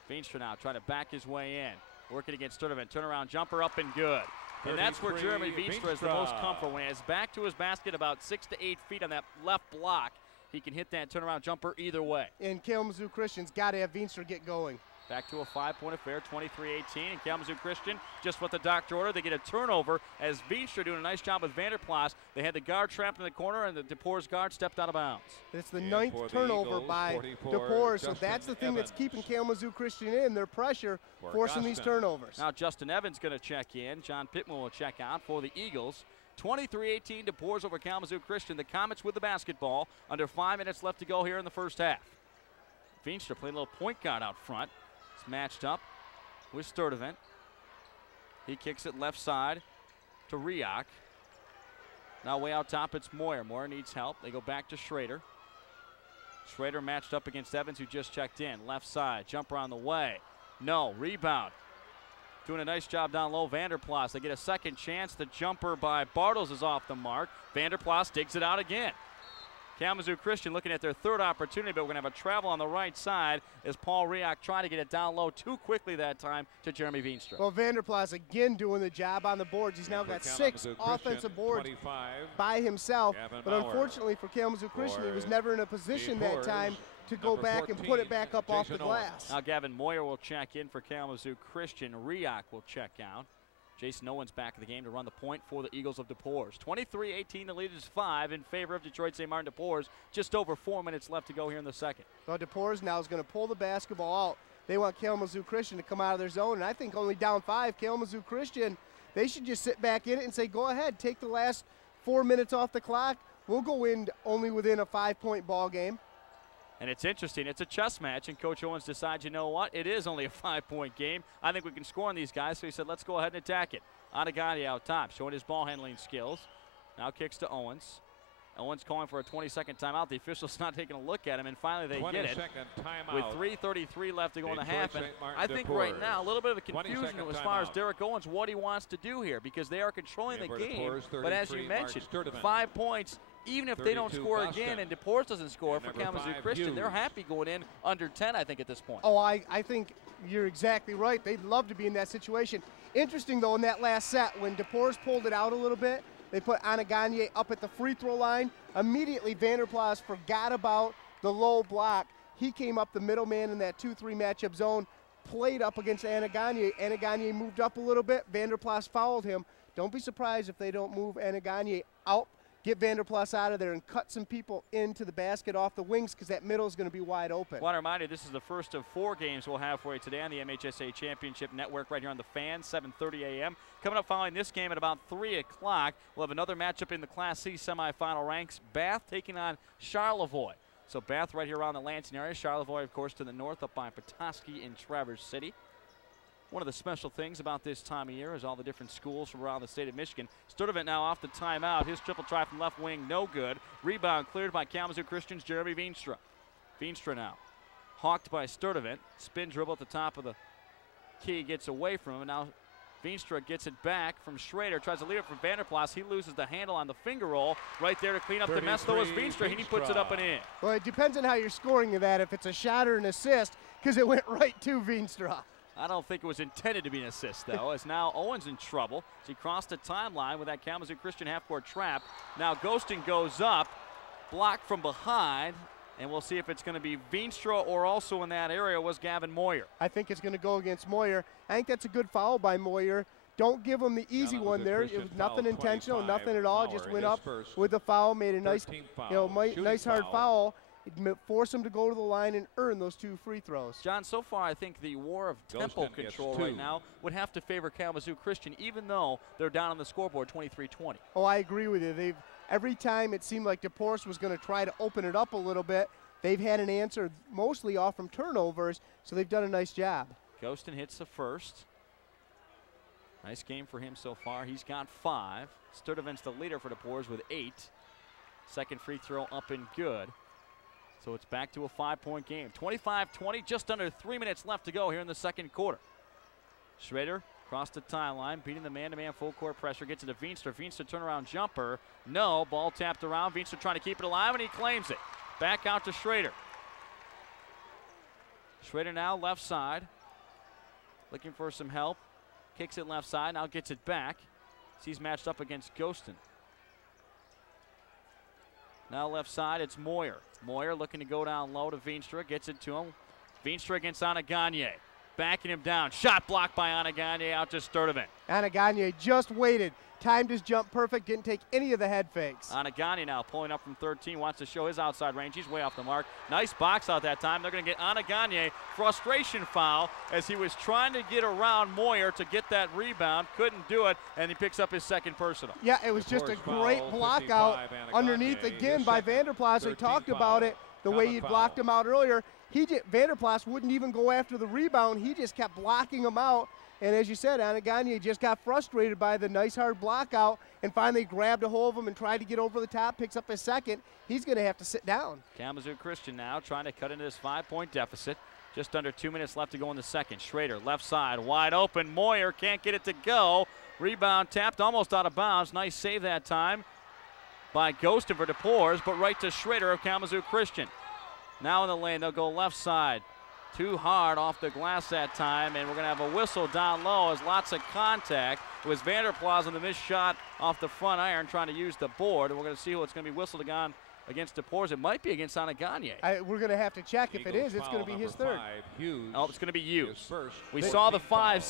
Veenstra now trying to back his way in. Working against Sturtevant. Turnaround jumper up and good. And that's where Jeremy Veenstra is the most comfortable. When he has back to his basket about 6 to 8 feet on that left block, he can hit that turnaround jumper either way. And Kalamazoo Christian's got to have Veenstra get going. Back to a 5-point affair, 23-18, and Kalamazoo Christian, just what the doctor ordered. They get a turnover as Veenstra doing a nice job with Vanderplas. They had the guard trapped in the corner, and the de Porres guard stepped out of bounds. It's the 9th turnover by de Porres, so that's the thing that's keeping Kalamazoo Christian in, their pressure, forcing these turnovers. Now Justin Evans going to check in. John Pittman will check out for the Eagles. 23-18, de Porres over Kalamazoo Christian. The Comets with the basketball. Under 5 minutes left to go here in the first half. Veenstra playing a little point guard out front. Matched up with Sturtevant. He kicks it left side to Riak. Now way out top, it's Moyer. Moyer needs help. They go back to Schrader. Schrader matched up against Evans, who just checked in. Left side, jumper on the way. No, rebound. Doing a nice job down low, Vanderplas. They get a second chance. The jumper by Bartles is off the mark. Vanderplas digs it out again. Kalamazoo Christian looking at their third opportunity, but we're going to have a travel on the right side as Paul Riak trying to get it down low too quickly that time to Jeremy Veenstra. Well, Vanderplas again doing the job on the boards. He's now got 6 offensive boards by himself, but unfortunately for Kalamazoo Christian, he was never in a position that time to go back and put it back up off the glass. Now Gavin Moyer will check in for Kalamazoo Christian. Riak will check out. Jason Owens back in the game to run the point for the Eagles of de Porres. 23-18, the lead is 5 in favor of Detroit St. Martin de Porres. Just over 4 minutes left to go here in the second. Well, de Porres now is going to pull the basketball out. They want Kalamazoo Christian to come out of their zone, and I think only down 5, Kalamazoo Christian, they should just sit back in it and say, go ahead, take the last 4 minutes off the clock. We'll go in only within a 5-point ball game. And it's interesting. It's a chess match, and Coach Owens decides, you know what? It is only a 5-point game. I think we can score on these guys, so he said, let's go ahead and attack it. Anaganye out top, showing his ball handling skills. Now kicks to Owens. Owens calling for a 20-second timeout. The official's not taking a look at him, and finally they get it. With 3:33 left to go in the half. And I think right now a little bit of a confusion as far as Derek Owens, what he wants to do here, because they are controlling the game. But as you mentioned, 5 points. Even if they don't score again and de Porres doesn't score for Kalamazoo Christian, they're happy going in under 10, I think, at this point. Oh, I think you're exactly right. They'd love to be in that situation. Interesting, though, in that last set, when de Porres pulled it out a little bit, they put Anaganye up at the free throw line. Immediately, Vanderplas forgot about the low block. He came up the middle man in that 2-3 matchup zone, played up against Anaganye. Anaganye moved up a little bit. Vanderplas fouled him. Don't be surprised if they don't move Anaganye out. Get Vanderplas out of there and cut some people into the basket off the wings, because that middle is going to be wide open. I want to remind you, this is the first of 4 games we'll have for you today on the MHSA Championship Network right here on the Fan, 7:30 a.m. Coming up following this game at about 3 o'clock, we'll have another matchup in the Class C semifinal ranks. Bath taking on Charlevoix. So Bath right here around the Lansing area. Charlevoix, of course, to the north up by Petoskey and Traverse City. One of the special things about this time of year is all the different schools from around the state of Michigan. Sturtevant now off the timeout. His triple try from left wing, no good. Rebound cleared by Kalamazoo Christian's Jeremy Veenstra. Veenstra now hawked by Sturtevant. Spin dribble at the top of the key, gets away from him. And now Veenstra gets it back from Schrader, tries to leave it from Vanderplas. He loses the handle on the finger roll. Right there to clean up the mess, though, is Veenstra. He puts it up and in. Well, it depends on how you're scoring that, if it's a shot or an assist, because it went right to Veenstra. I don't think it was intended to be an assist, though, as now Owens in trouble. As he crossed the timeline with that Kalamazoo Christian half-court trap. Now Ghostin goes up, blocked from behind, and we'll see if it's going to be Veenstra or also in that area was Gavin Moyer. I think it's going to go against Moyer. I think that's a good foul by Moyer. Don't give him the easy one there. It was nothing intentional, nothing at all. Just went up with the foul, made a nice, nice hard foul. Force him to go to the line and earn those 2 free throws. John, so far I think the war of tempo control right now would have to favor Kalamazoo Christian, even though they're down on the scoreboard 23-20. Oh, I agree with you. Every time it seemed like DePorce was going to try to open it up a little bit, they've had an answer mostly off from turnovers, so they've done a nice job. Ghostin hits the first. Nice game for him so far. He's got 5. Sturdivant's the leader for DePorce with 8. Second free throw up and good. So it's back to a 5-point game. 25-20, just under 3 minutes left to go here in the second quarter. Schrader across the timeline, beating the man-to-man full-court pressure, gets it to Veenstra. Veenstra turnaround jumper. No, ball tapped around. Veenstra trying to keep it alive, and he claims it. Back out to Schrader. Schrader now left side, looking for some help. Kicks it left side, now gets it back. He's matched up against Ghostin. Now left side, it's Moyer. Moyer looking to go down low to Veenstra, gets it to him. Veenstra against Anaganye. Backing him down. Shot blocked by Anaganye out to Sturdivant. Anaganye just waited. Timed his jump perfect, didn't take any of the head fakes. Anaganye now pulling up from 13, wants to show his outside range. He's way off the mark. Nice box out that time. They're going to get Anaganye. Frustration foul as he was trying to get around Moyer to get that rebound. Couldn't do it, and he picks up his second personal. Yeah, it was just a great block out underneath again by Vanderplas. We talked about it, the way he blocked him out earlier. Vanderplas wouldn't even go after the rebound. He just kept blocking him out. And as you said, Anaganye just got frustrated by the nice hard block out and finally grabbed a hold of him and tried to get over the top, picks up his second. He's going to have to sit down. Kalamazoo Christian now trying to cut into this 5-point deficit. Just under 2 minutes left to go in the second. Schrader, left side, wide open. Moyer can't get it to go. Rebound tapped, almost out of bounds. Nice save that time by Ghostin for DePorce, but right to Schrader of Kalamazoo Christian. Now in the lane, they'll go left side. Too hard off the glass that time, and we're going to have a whistle down low as lots of contact. It was Vanderplas on the missed shot off the front iron trying to use the board, and we're going to see what's going to be whistled again against DePorce. It might be against Anaganye. We're going to have to check. If it is, it's going to be his third. Oh, it's going to be Hughes. We saw the five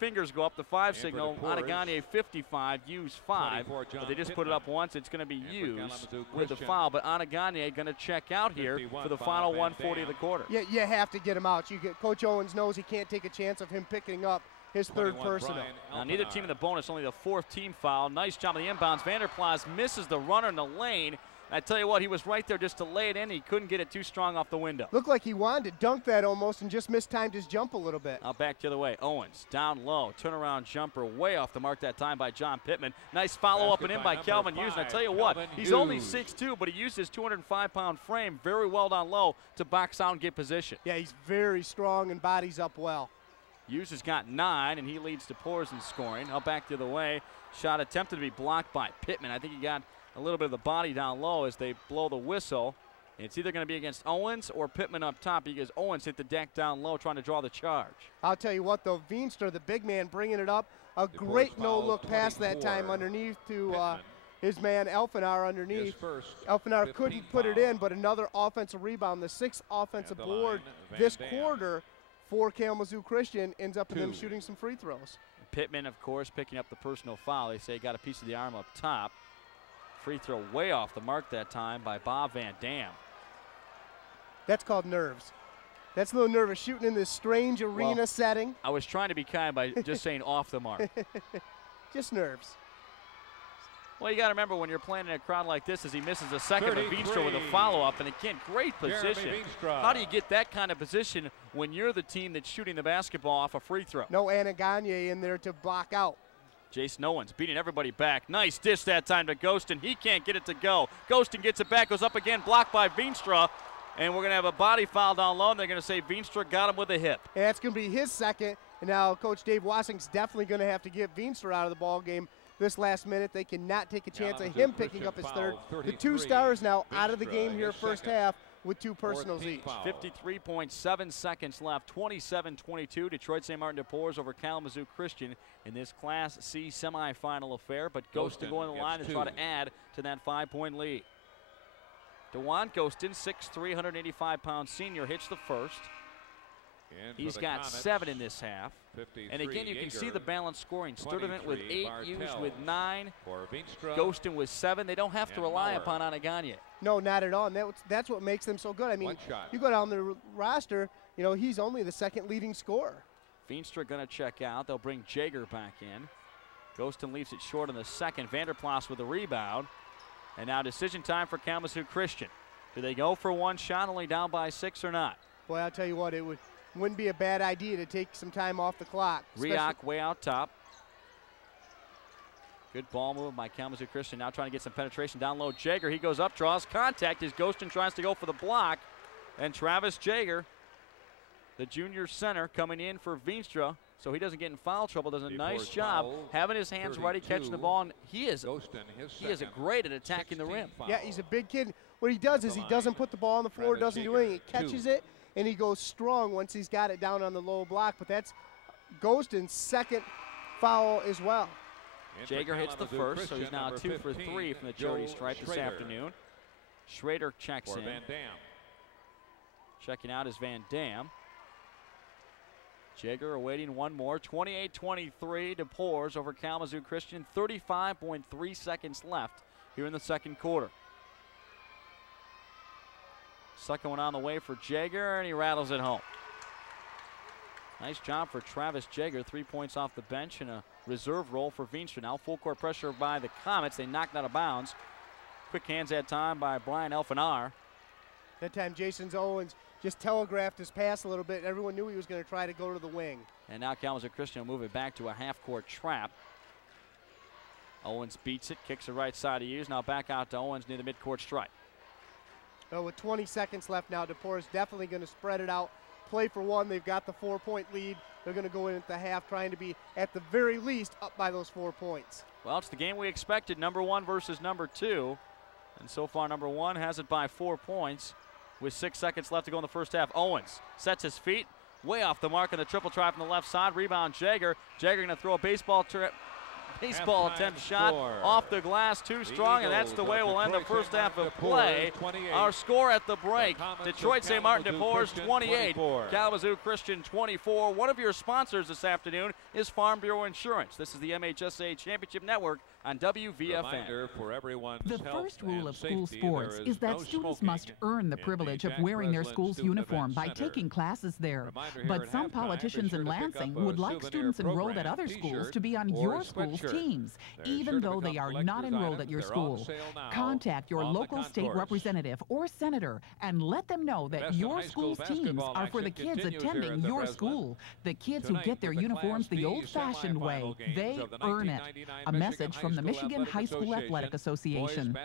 fingers go up, the 5 signal. Anaganye 55, Hughes 5. But they just put it up once. It's going to be Hughes with the foul. But Anaganye going to check out here for the final 140 of the quarter. Yeah, you have to get him out. Coach Owens knows he can't take a chance of him picking up his third personal. Now neither team in the bonus, only the 4th team foul. Nice job on the inbounds. Vanderplas misses the runner in the lane. I tell you what, he was right there just to lay it in. He couldn't get it too strong off the window. Looked like he wanted to dunk that almost and just mistimed his jump a little bit. Now back the other way. Owens down low. Turnaround jumper way off the mark that time by John Pittman. Nice follow-up and in by Kelvin Hughes. And I tell you what, he's only 6'2", but he used his 205-pound frame very well down low to box out and get position. Yeah, he's very strong and bodies up well. Hughes has got 9, and he leads DePorce in scoring. Now back the other way. Shot attempted to be blocked by Pittman. I think he got a little bit of the body down low as they blow the whistle. It's either going to be against Owens or Pittman up top because Owens hit the deck down low trying to draw the charge. I'll tell you what, though, Veenstra, the big man, bringing it up. A great no-look pass that time underneath to his man Elfinar underneath. Elfinar couldn't put it in, but another offensive rebound. The 6th offensive board this quarter for Kalamazoo Christian ends up in them shooting some free throws. Pittman, of course, picking up the personal foul. They say he got a piece of the arm up top. Free throw way off the mark that time by Bob Van Dam. That's called nerves. That's a little nervous shooting in this strange arena setting. I was trying to be kind by just saying off the mark. Just nerves. Well, you got to remember when you're playing in a crowd like this, as he misses a second of Veenstra with a follow-up, and again, great position. How do you get that kind of position when you're the team that's shooting the basketball off a free throw? No Anaganye in there to block out. Jason Owens beating everybody back. Nice dish that time to Ghostin. He can't get it to go. Ghostin gets it back, goes up again, blocked by Veenstra. And we're going to have a body foul down low, and they're going to say Veenstra got him with a hip. Yeah, it's going to be his second. And now Coach Dave Wassing's definitely going to have to get Veenstra out of the ball game this last minute. They cannot take a chance of him picking up his third. The 2 stars now out of the game here first half with 2 personals each. 53.7 seconds left, 27-22. Detroit St. Martin DePores over Kalamazoo Christian in this Class C semifinal affair, but Ghostin going to the line and try to add to that 5-point lead. DeJuan Ghostin, 6'3", 185-pound senior, hits the first. He's got 7 in this half. And again, you can see the balanced scoring. Sturdivant with 8, Hughes with 9, Ghostin with 7. They don't have to rely upon Anaganye. No, not at all. And that's what makes them so good. I mean, you go down the roster, you know, he's only the 2nd leading scorer. Veenstra going to check out. They'll bring Jaeger back in. Ghostin leaves it short in the 2nd. Vanderplas with the rebound. And now decision time for Kalamazoo Christian. Do they go for one shot, only down by 6 or not? Boy, I'll tell you what, it wouldn't be a bad idea to take some time off the clock. Riak way out top. Good ball move by Kalamazoo Christian. Now trying to get some penetration down low. Jaeger, he goes up, draws contact as Ghostin tries to go for the block. And Travis Jaeger, the junior center, coming in for Veenstra, so he doesn't get in foul trouble. Does a nice job having his hands ready, catching the ball. And he is a great at attacking the rim. Yeah, he's a big kid. What he does is he doesn't put the ball on the floor, doesn't do anything. He catches it, and he goes strong once he's got it down on the low block. But that's Ghostin's 2nd foul as well. Jaeger hits the first, so he's now 2 for 3 from the charity stripe this afternoon. Schrader checks in. Checking out is Van Dam. Jaeger awaiting one more. 28-23 DePores over Kalamazoo Christian. 35.3 seconds left here in the 2nd quarter. Second one on the way for Jaeger, and he rattles it home. Nice job for Travis Jaeger. 3 points off the bench and a reserve role for Veenstra. Now full court pressure by the Comets. They knocked out of bounds. Quick hands that time by Brian Elfinar. That time Jason Owens just telegraphed his pass a little bit. Everyone knew he was going to try to go to the wing. And now Kalamazoo Christian will move it back to a half-court trap. Owens beats it, kicks the right side to Hughes. Now back out to Owens near the midcourt stripe. Well, with 20 seconds left now, DePore is definitely going to spread it out. Play for one. They've got the 4-point lead. They're going to go in at the half trying to be, at the very least, up by those 4 points. Well, it's the game we expected, number 1 versus number 2. And so far, number 1 has it by 4 points with 6 seconds left to go in the first half. Owens sets his feet way off the mark on the triple try from the left side. Rebound Jaeger. Jaeger going to throw a baseball attempt shot off the glass, too strong, and that's the way we'll end the first half of play. Our score at the break, Detroit St. Martin DePores 28, Kalamazoo Christian 24. One of your sponsors this afternoon is Farm Bureau Insurance. This is the MHSA Championship Network on WVFN. The first rule of school sports is that students must earn the privilege of wearing their school's uniform by taking classes there. But some politicians in Lansing would like students enrolled at other schools to be on your school's teams, even though they are not enrolled at your school. Contact your local state representative or senator and let them know that your school's teams are for the kids attending your school. The kids who get their uniforms the old-fashioned way, they earn it. A message from the Michigan High School Athletic Association.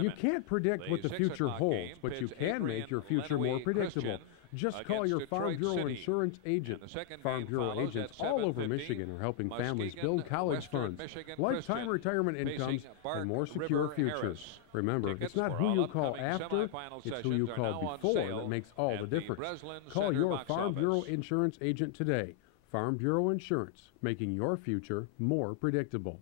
You can't predict what the future holds, but you can make your future more predictable. Just call your Farm Bureau Insurance agent. Farm Bureau agents all over Michigan are helping families build college funds, lifetime retirement incomes, and more secure futures. Remember, it's not who you call after, it's who you call before that makes all the difference. Call your Farm Bureau Insurance agent today. Farm Bureau Insurance, making your future more predictable.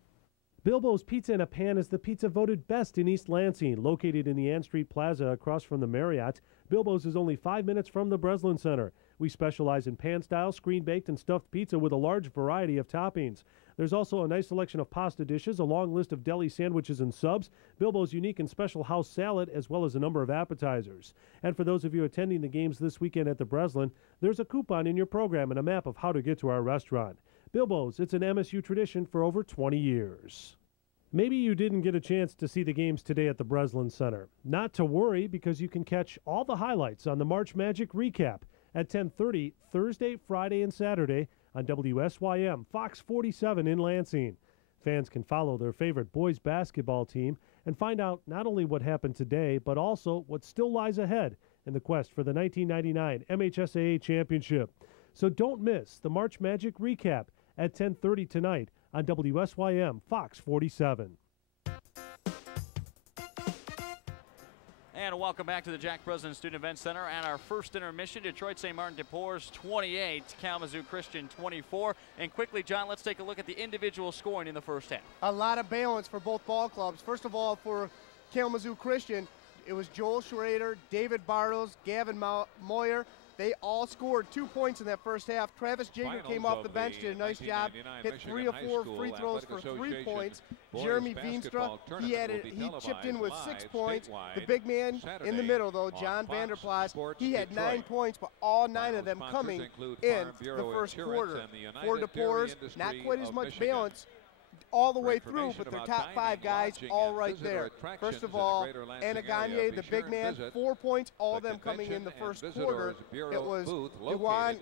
Bilbo's Pizza in a Pan is the pizza voted best in East Lansing. Located in the Ann Street Plaza across from the Marriott, Bilbo's is only 5 minutes from the Breslin Center. We specialize in pan-style, screen-baked, and stuffed pizza with a large variety of toppings. There's also a nice selection of pasta dishes, a long list of deli sandwiches and subs, Bilbo's unique and special house salad, as well as a number of appetizers. And for those of you attending the games this weekend at the Breslin, there's a coupon in your program and a map of how to get to our restaurant. Bilbo's, it's an MSU tradition for over 20 years. Maybe you didn't get a chance to see the games today at the Breslin Center. Not to worry, because you can catch all the highlights on the March Magic Recap at 10:30 Thursday, Friday, and Saturday on WSYM, Fox 47 in Lansing. Fans can follow their favorite boys basketball team and find out not only what happened today, but also what still lies ahead in the quest for the 1999 MHSAA Championship. So don't miss the March Magic recap at 10:30 tonight on WSYM Fox 47. And welcome back to the Jack Breslin Student Event Center and our first intermission. Detroit St. Martin de Porres 28, Kalamazoo Christian 24. And quickly, John, let's take a look at the individual scoring in the first half. A lot of balance for both ball clubs. First of all, for Kalamazoo Christian, it was Joel Schrader, David Bartles, Gavin Moyer. They all scored 2 points in that first half. Travis Jager came off the bench, did a nice job, hit 3 of 4 free throws for 3 points. Jeremy Veenstra, he chipped in with 6 points. The big man in the middle, though, John Vanderplas, he had 9 points, but all 9 of them coming in the first quarter. For de Porres, not quite as much balance all the way through, but their top 5 guys all right there. First of all, Anaganye, the big man, 4 points, all of them coming in the first quarter. It was Juwan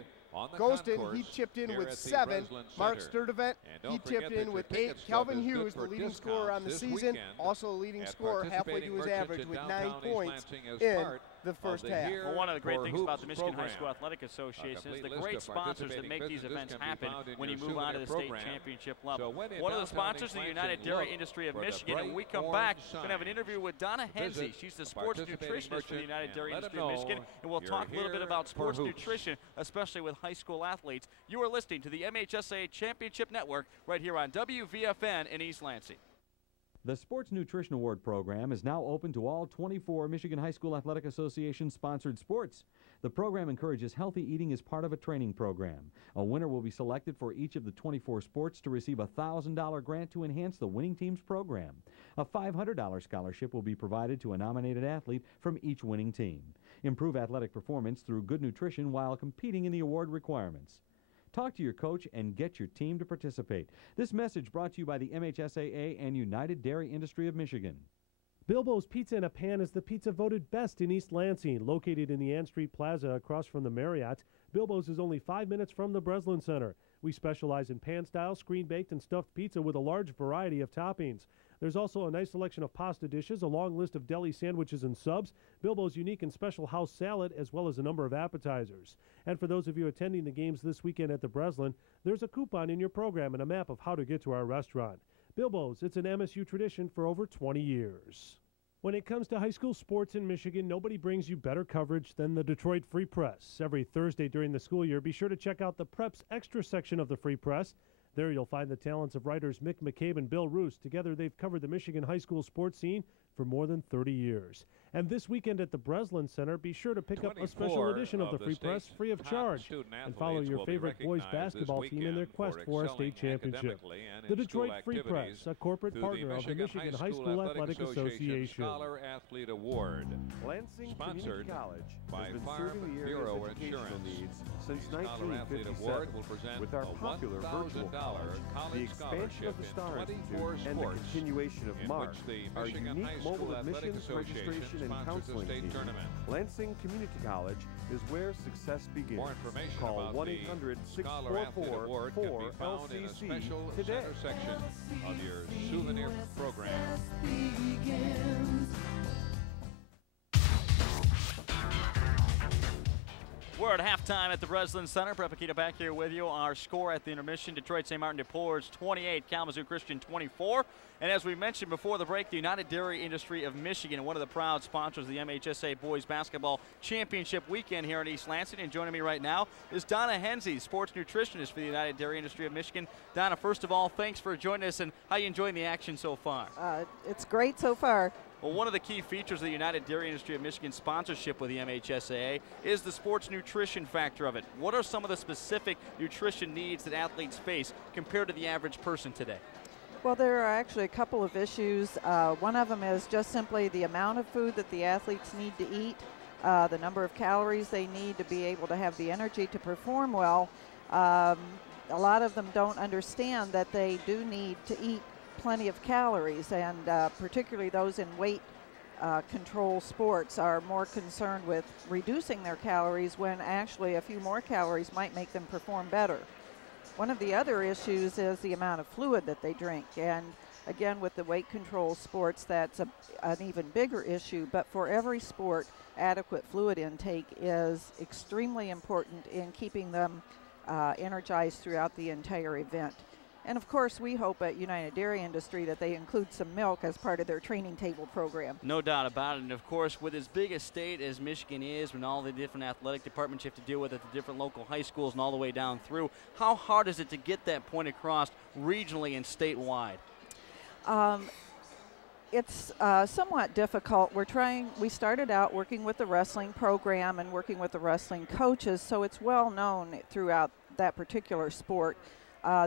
Ghostin, he chipped in with 7. Mark Sturdivant, he chipped in with 8. Calvin Hughes, the leading scorer on the season, also a leading scorer halfway to his average with 9 points in the first half. Well, one of the great things about the Michigan High School Athletic Association is the great sponsors that make these events happen when you move on to the state championship level. One of the sponsors is the United Dairy Industry of Michigan, and when we come back, we're going to have an interview with Donna Henze. She's the sports nutritionist for the United Dairy Industry of Michigan, and we'll talk a little bit about sports nutrition, especially with high school athletes. You are listening to the MHSA Championship Network right here on WVFN in East Lansing. The Sports Nutrition Award program is now open to all 24 Michigan High School Athletic Association sponsored sports. The program encourages healthy eating as part of a training program. A winner will be selected for each of the 24 sports to receive a $1,000 grant to enhance the winning team's program. A $500 scholarship will be provided to a nominated athlete from each winning team. Improve athletic performance through good nutrition while competing in the award requirements. Talk to your coach and get your team to participate. This message brought to you by the MHSAA and United Dairy Industry of Michigan. Bilbo's Pizza in a Pan is the pizza voted best in East Lansing. Located in the Ann Street Plaza across from the Marriott, Bilbo's is only 5 minutes from the Breslin Center. We specialize in pan-style, screen-baked, and stuffed pizza with a large variety of toppings. There's also a nice selection of pasta dishes, a long list of deli sandwiches and subs, Bilbo's unique and special house salad, as well as a number of appetizers. And for those of you attending the games this weekend at the Breslin, there's a coupon in your program and a map of how to get to our restaurant. Bilbo's, it's an MSU tradition for over 20 years. When it comes to high school sports in Michigan, nobody brings you better coverage than the Detroit Free Press. Every Thursday during the school year, be sure to check out the Preps Extra section of the Free Press. There you'll find the talents of writers Mick McCabe and Bill Roos. Together they've covered the Michigan high school sports scene for more than 30 years. And this weekend at the Breslin Center, be sure to pick up a special edition of the Free Press free of charge and follow your favorite boys basketball team in their quest for a state championship. The Detroit Free Press, a corporate partner of the Michigan High School Athletic Association. Scholar Athlete Award, Lansing sponsored Community College by has been Farm serving the area's Bureau educational Insurance. needs since The Scholar Athlete 1957 Award will present with our a popular virtual college, the college expansion of the Star scholarship in Institute, 24 and the sports, continuation of in MARC, which the our Michigan unique High School mobile Athletic admissions, Association registration, and sponsors the counseling state team. tournament. Lansing Community College is where success begins. More information Call about the Scholar Athlete Award can be found in a special today. center section of your souvenir program. We're at halftime at the Breslin Center. Brett Paquita back here with you. Our score at the intermission, Detroit St. Martin de Porres 28, Kalamazoo Christian 24. And as we mentioned before the break, the United Dairy Industry of Michigan, one of the proud sponsors of the MHSA Boys Basketball Championship Weekend here in East Lansing. And joining me right now is Donna Henze, sports nutritionist for the United Dairy Industry of Michigan. Donna, first of all, thanks for joining us, and how are you enjoying the action so far? It's great so far. Well, one of the key features of the United Dairy Industry of Michigan sponsorship with the MHSAA is the sports nutrition factor of it. What are some of the specific nutrition needs that athletes face compared to the average person today? Well, there are actually a couple of issues. One of them is just simply the amount of food that the athletes need to eat, the number of calories they need to be able to have the energy to perform well. A lot of them don't understand that they do need to eat plenty of calories, and particularly those in weight control sports are more concerned with reducing their calories when actually a few more calories might make them perform better. One of the other issues is the amount of fluid that they drink, and again with the weight control sports that's an even bigger issue, but for every sport adequate fluid intake is extremely important in keeping them energized throughout the entire event. And of course, we hope at United Dairy Industry that they include some milk as part of their training table program. No doubt about it. And of course, with as big a state as Michigan is, and all the different athletic departments you have to deal with at the different local high schools and all the way down through, how hard is it to get that point across regionally and statewide? It's somewhat difficult. We started out working with the wrestling program and working with the wrestling coaches, so it's well known throughout that particular sport.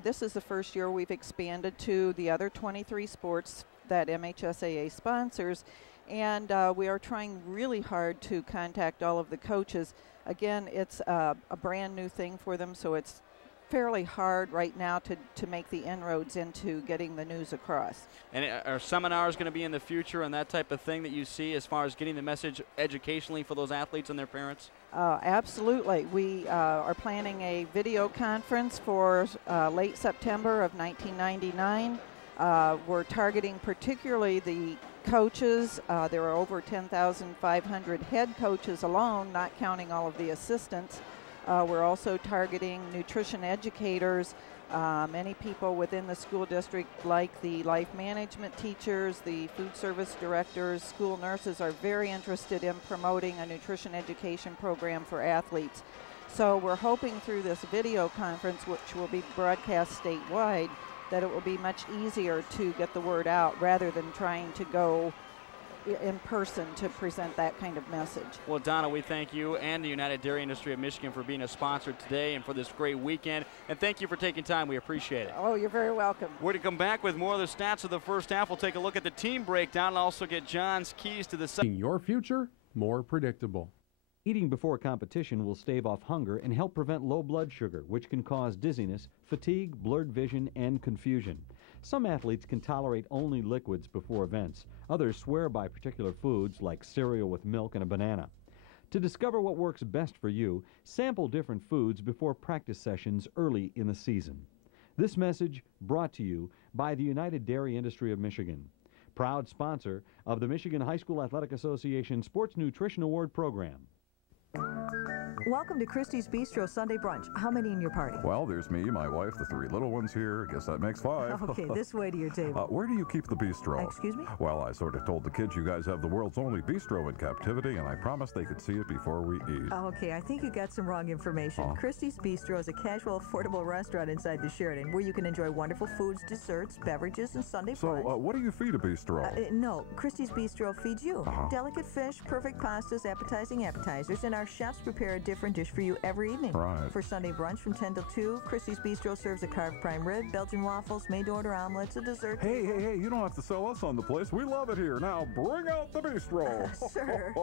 This is the first year we've expanded to the other 23 sports that MHSAA sponsors, and we are trying really hard to contact all of the coaches. Again, it's a brand new thing for them, so it's fairly hard right now to make the inroads into getting the news across. And are seminars going to be in the future and that type of thing that you see as far as getting the message educationally for those athletes and their parents? Absolutely. We are planning a video conference for late September of 1999. We're targeting particularly the coaches. There are over 10,500 head coaches alone, not counting all of the assistants. We're also targeting nutrition educators, many people within the school district like the life management teachers, the food service directors, school nurses are very interested in promoting a nutrition education program for athletes. So we're hoping through this video conference, which will be broadcast statewide, that it will be much easier to get the word out rather than trying to go in person to present that kind of message. Well, Donna, we thank you and the United Dairy Industry of Michigan for being a sponsor today and for this great weekend. And thank you for taking time. We appreciate it. Oh, you're very welcome. We're to come back with more of the stats of the first half. We'll take a look at the team breakdown and also get John's keys to the second. Your future more predictable. Eating before competition will stave off hunger and help prevent low blood sugar, which can cause dizziness, fatigue, blurred vision, and confusion. Some athletes can tolerate only liquids before events. Others swear by particular foods like cereal with milk and a banana. To discover what works best for you, sample different foods before practice sessions early in the season. This message brought to you by the United Dairy Industry of Michigan, proud sponsor of the Michigan High School Athletic Association Sports Nutrition Award Program. Welcome to Christie's Bistro Sunday Brunch. How many in your party? Well, there's me, my wife, the 3 little ones here. Guess that makes 5. Okay, this way to your table. Where do you keep the bistro? Excuse me? Well, I sort of told the kids you guys have the world's only bistro in captivity, and I promised they could see it before we eat. Okay, I think you got some wrong information. Christie's Bistro is a casual, affordable restaurant inside the Sheraton where you can enjoy wonderful foods, desserts, beverages, and Sunday brunch. So, what do you feed a bistro? No, Christie's Bistro feeds you. Delicate fish, perfect pastas, appetizing appetizers, and our chefs prepare a different dish for you every evening. Right. For Sunday brunch from 10 till 2, Christie's Bistro serves a carved prime rib, Belgian waffles, made-to-order omelets, a dessert. Hey, you don't have to sell us on the place. We love it here. Now, bring out the bistro. Sir.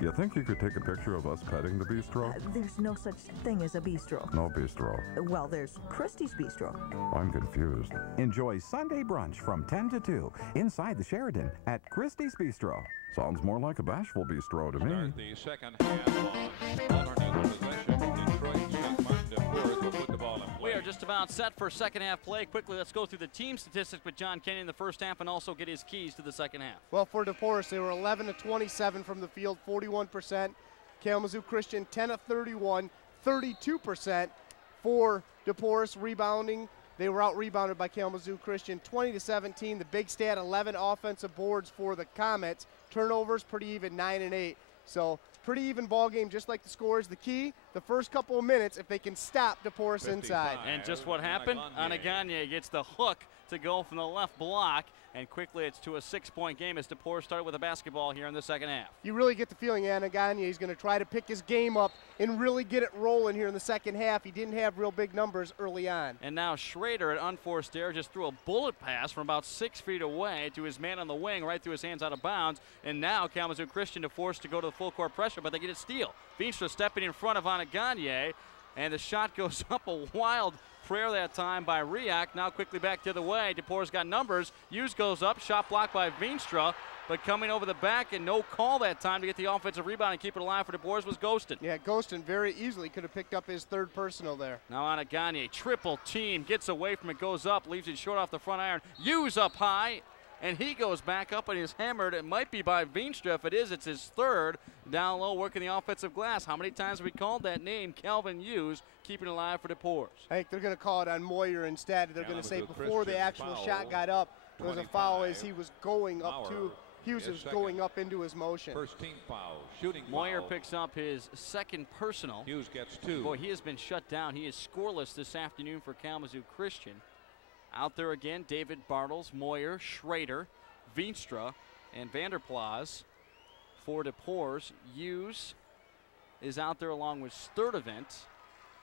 You think you could take a picture of us petting the bistro? There's no such thing as a bistro. No bistro. Well, there's Christie's Bistro. I'm confused. Enjoy Sunday brunch from 10 to 2 inside the Sheraton at Christie's Bistro. Sounds more like a bashful bistro to me. Start the second half on alternate possession. Detroit Siegmund will put the ball in play. We are just about set for second half play. Quickly, let's go through the team statistics with John Kenny in the first half and also get his keys to the second half. Well, for DePorres, they were 11 of 27 from the field, 41%. Kalamazoo Christian, 10 of 31, 32% for DePorres. Rebounding, they were out-rebounded by Kalamazoo Christian, 20-17. The big stat, 11 offensive boards for the Comets. Turnovers, pretty even, 9 and 8. So pretty even ball game, just like the scores. The key, the first couple of minutes, if they can stop DePorres inside. And just what happened? Anaganye gets the hook to go from the left block, and quickly it's to a 6-point game as DePorres started with a basketball here in the second half. You really get the feeling Anaganye is going to try to pick his game up and really get it rolling here in the second half. He didn't have real big numbers early on. And now Schrader at unforced error just threw a bullet pass from about 6 feet away to his man on the wing, right through his hands out of bounds. And now Kalamazoo Christian forced to go to the full court pressure, but they get a steal. Veenstra stepping in front of Anaganye, and the shot goes up a wild prayer that time by Riak. Now quickly back the other way. DePorres got numbers. Hughes goes up, shot blocked by Veenstra, but coming over the back and no call that time to get the offensive rebound and keep it alive for DePorres was Ghostin. Yeah, Ghostin very easily could have picked up his third personal there. Now Anaganye, triple team, gets away from it, goes up, leaves it short off the front iron. Hughes up high, and he goes back up and is hammered. It might be by Veenstra. If it is, it's his third. Down low, working the offensive glass. How many times have we called that name? Calvin Hughes, keeping it alive for DePores. I think they're going to call it on Moyer instead. They're going to say before the actual shot got up, it was a foul as he was going up to, Hughes was going up into his motion. First team foul, shooting Moyer foul. picks up his second personal. Hughes gets 2. Boy, he has been shut down. He is scoreless this afternoon for Kalamazoo Christian. Out there again, David Bartles, Moyer, Schrader, Veenstra, and Vanderplas. For DePores, Hughes is out there along with Sturdivant,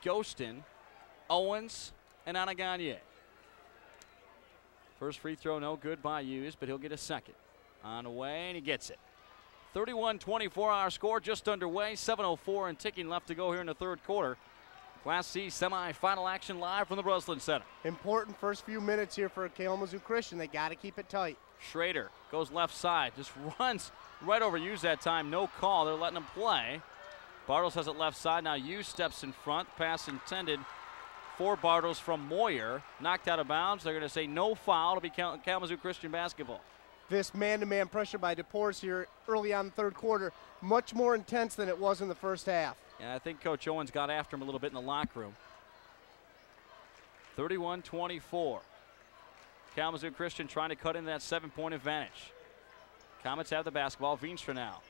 Ghostin, Owens, and Anaganye. First free throw no good by Hughes, but he'll get a second. On the way, and he gets it. 31-24 our score, just underway. 7:04 and ticking left to go here in the third quarter. Class C semifinal action live from the Breslin Center. Important first few minutes here for Kalamazoo Christian. They got to keep it tight. Schrader goes left side, just runs right over Hughes that time. No call. They're letting him play. Bartles has it left side. Now Hughes steps in front. Pass intended for Bartles from Moyer. Knocked out of bounds. They're going to say no foul to be Kalamazoo Christian basketball. This man-to-man pressure by DePores here early on in the third quarter, much more intense than it was in the first half. Yeah, I think Coach Owens got after him a little bit in the locker room. 31-24. Kalamazoo Christian trying to cut into that 7-point advantage. Comets have the basketball. Veenstra now.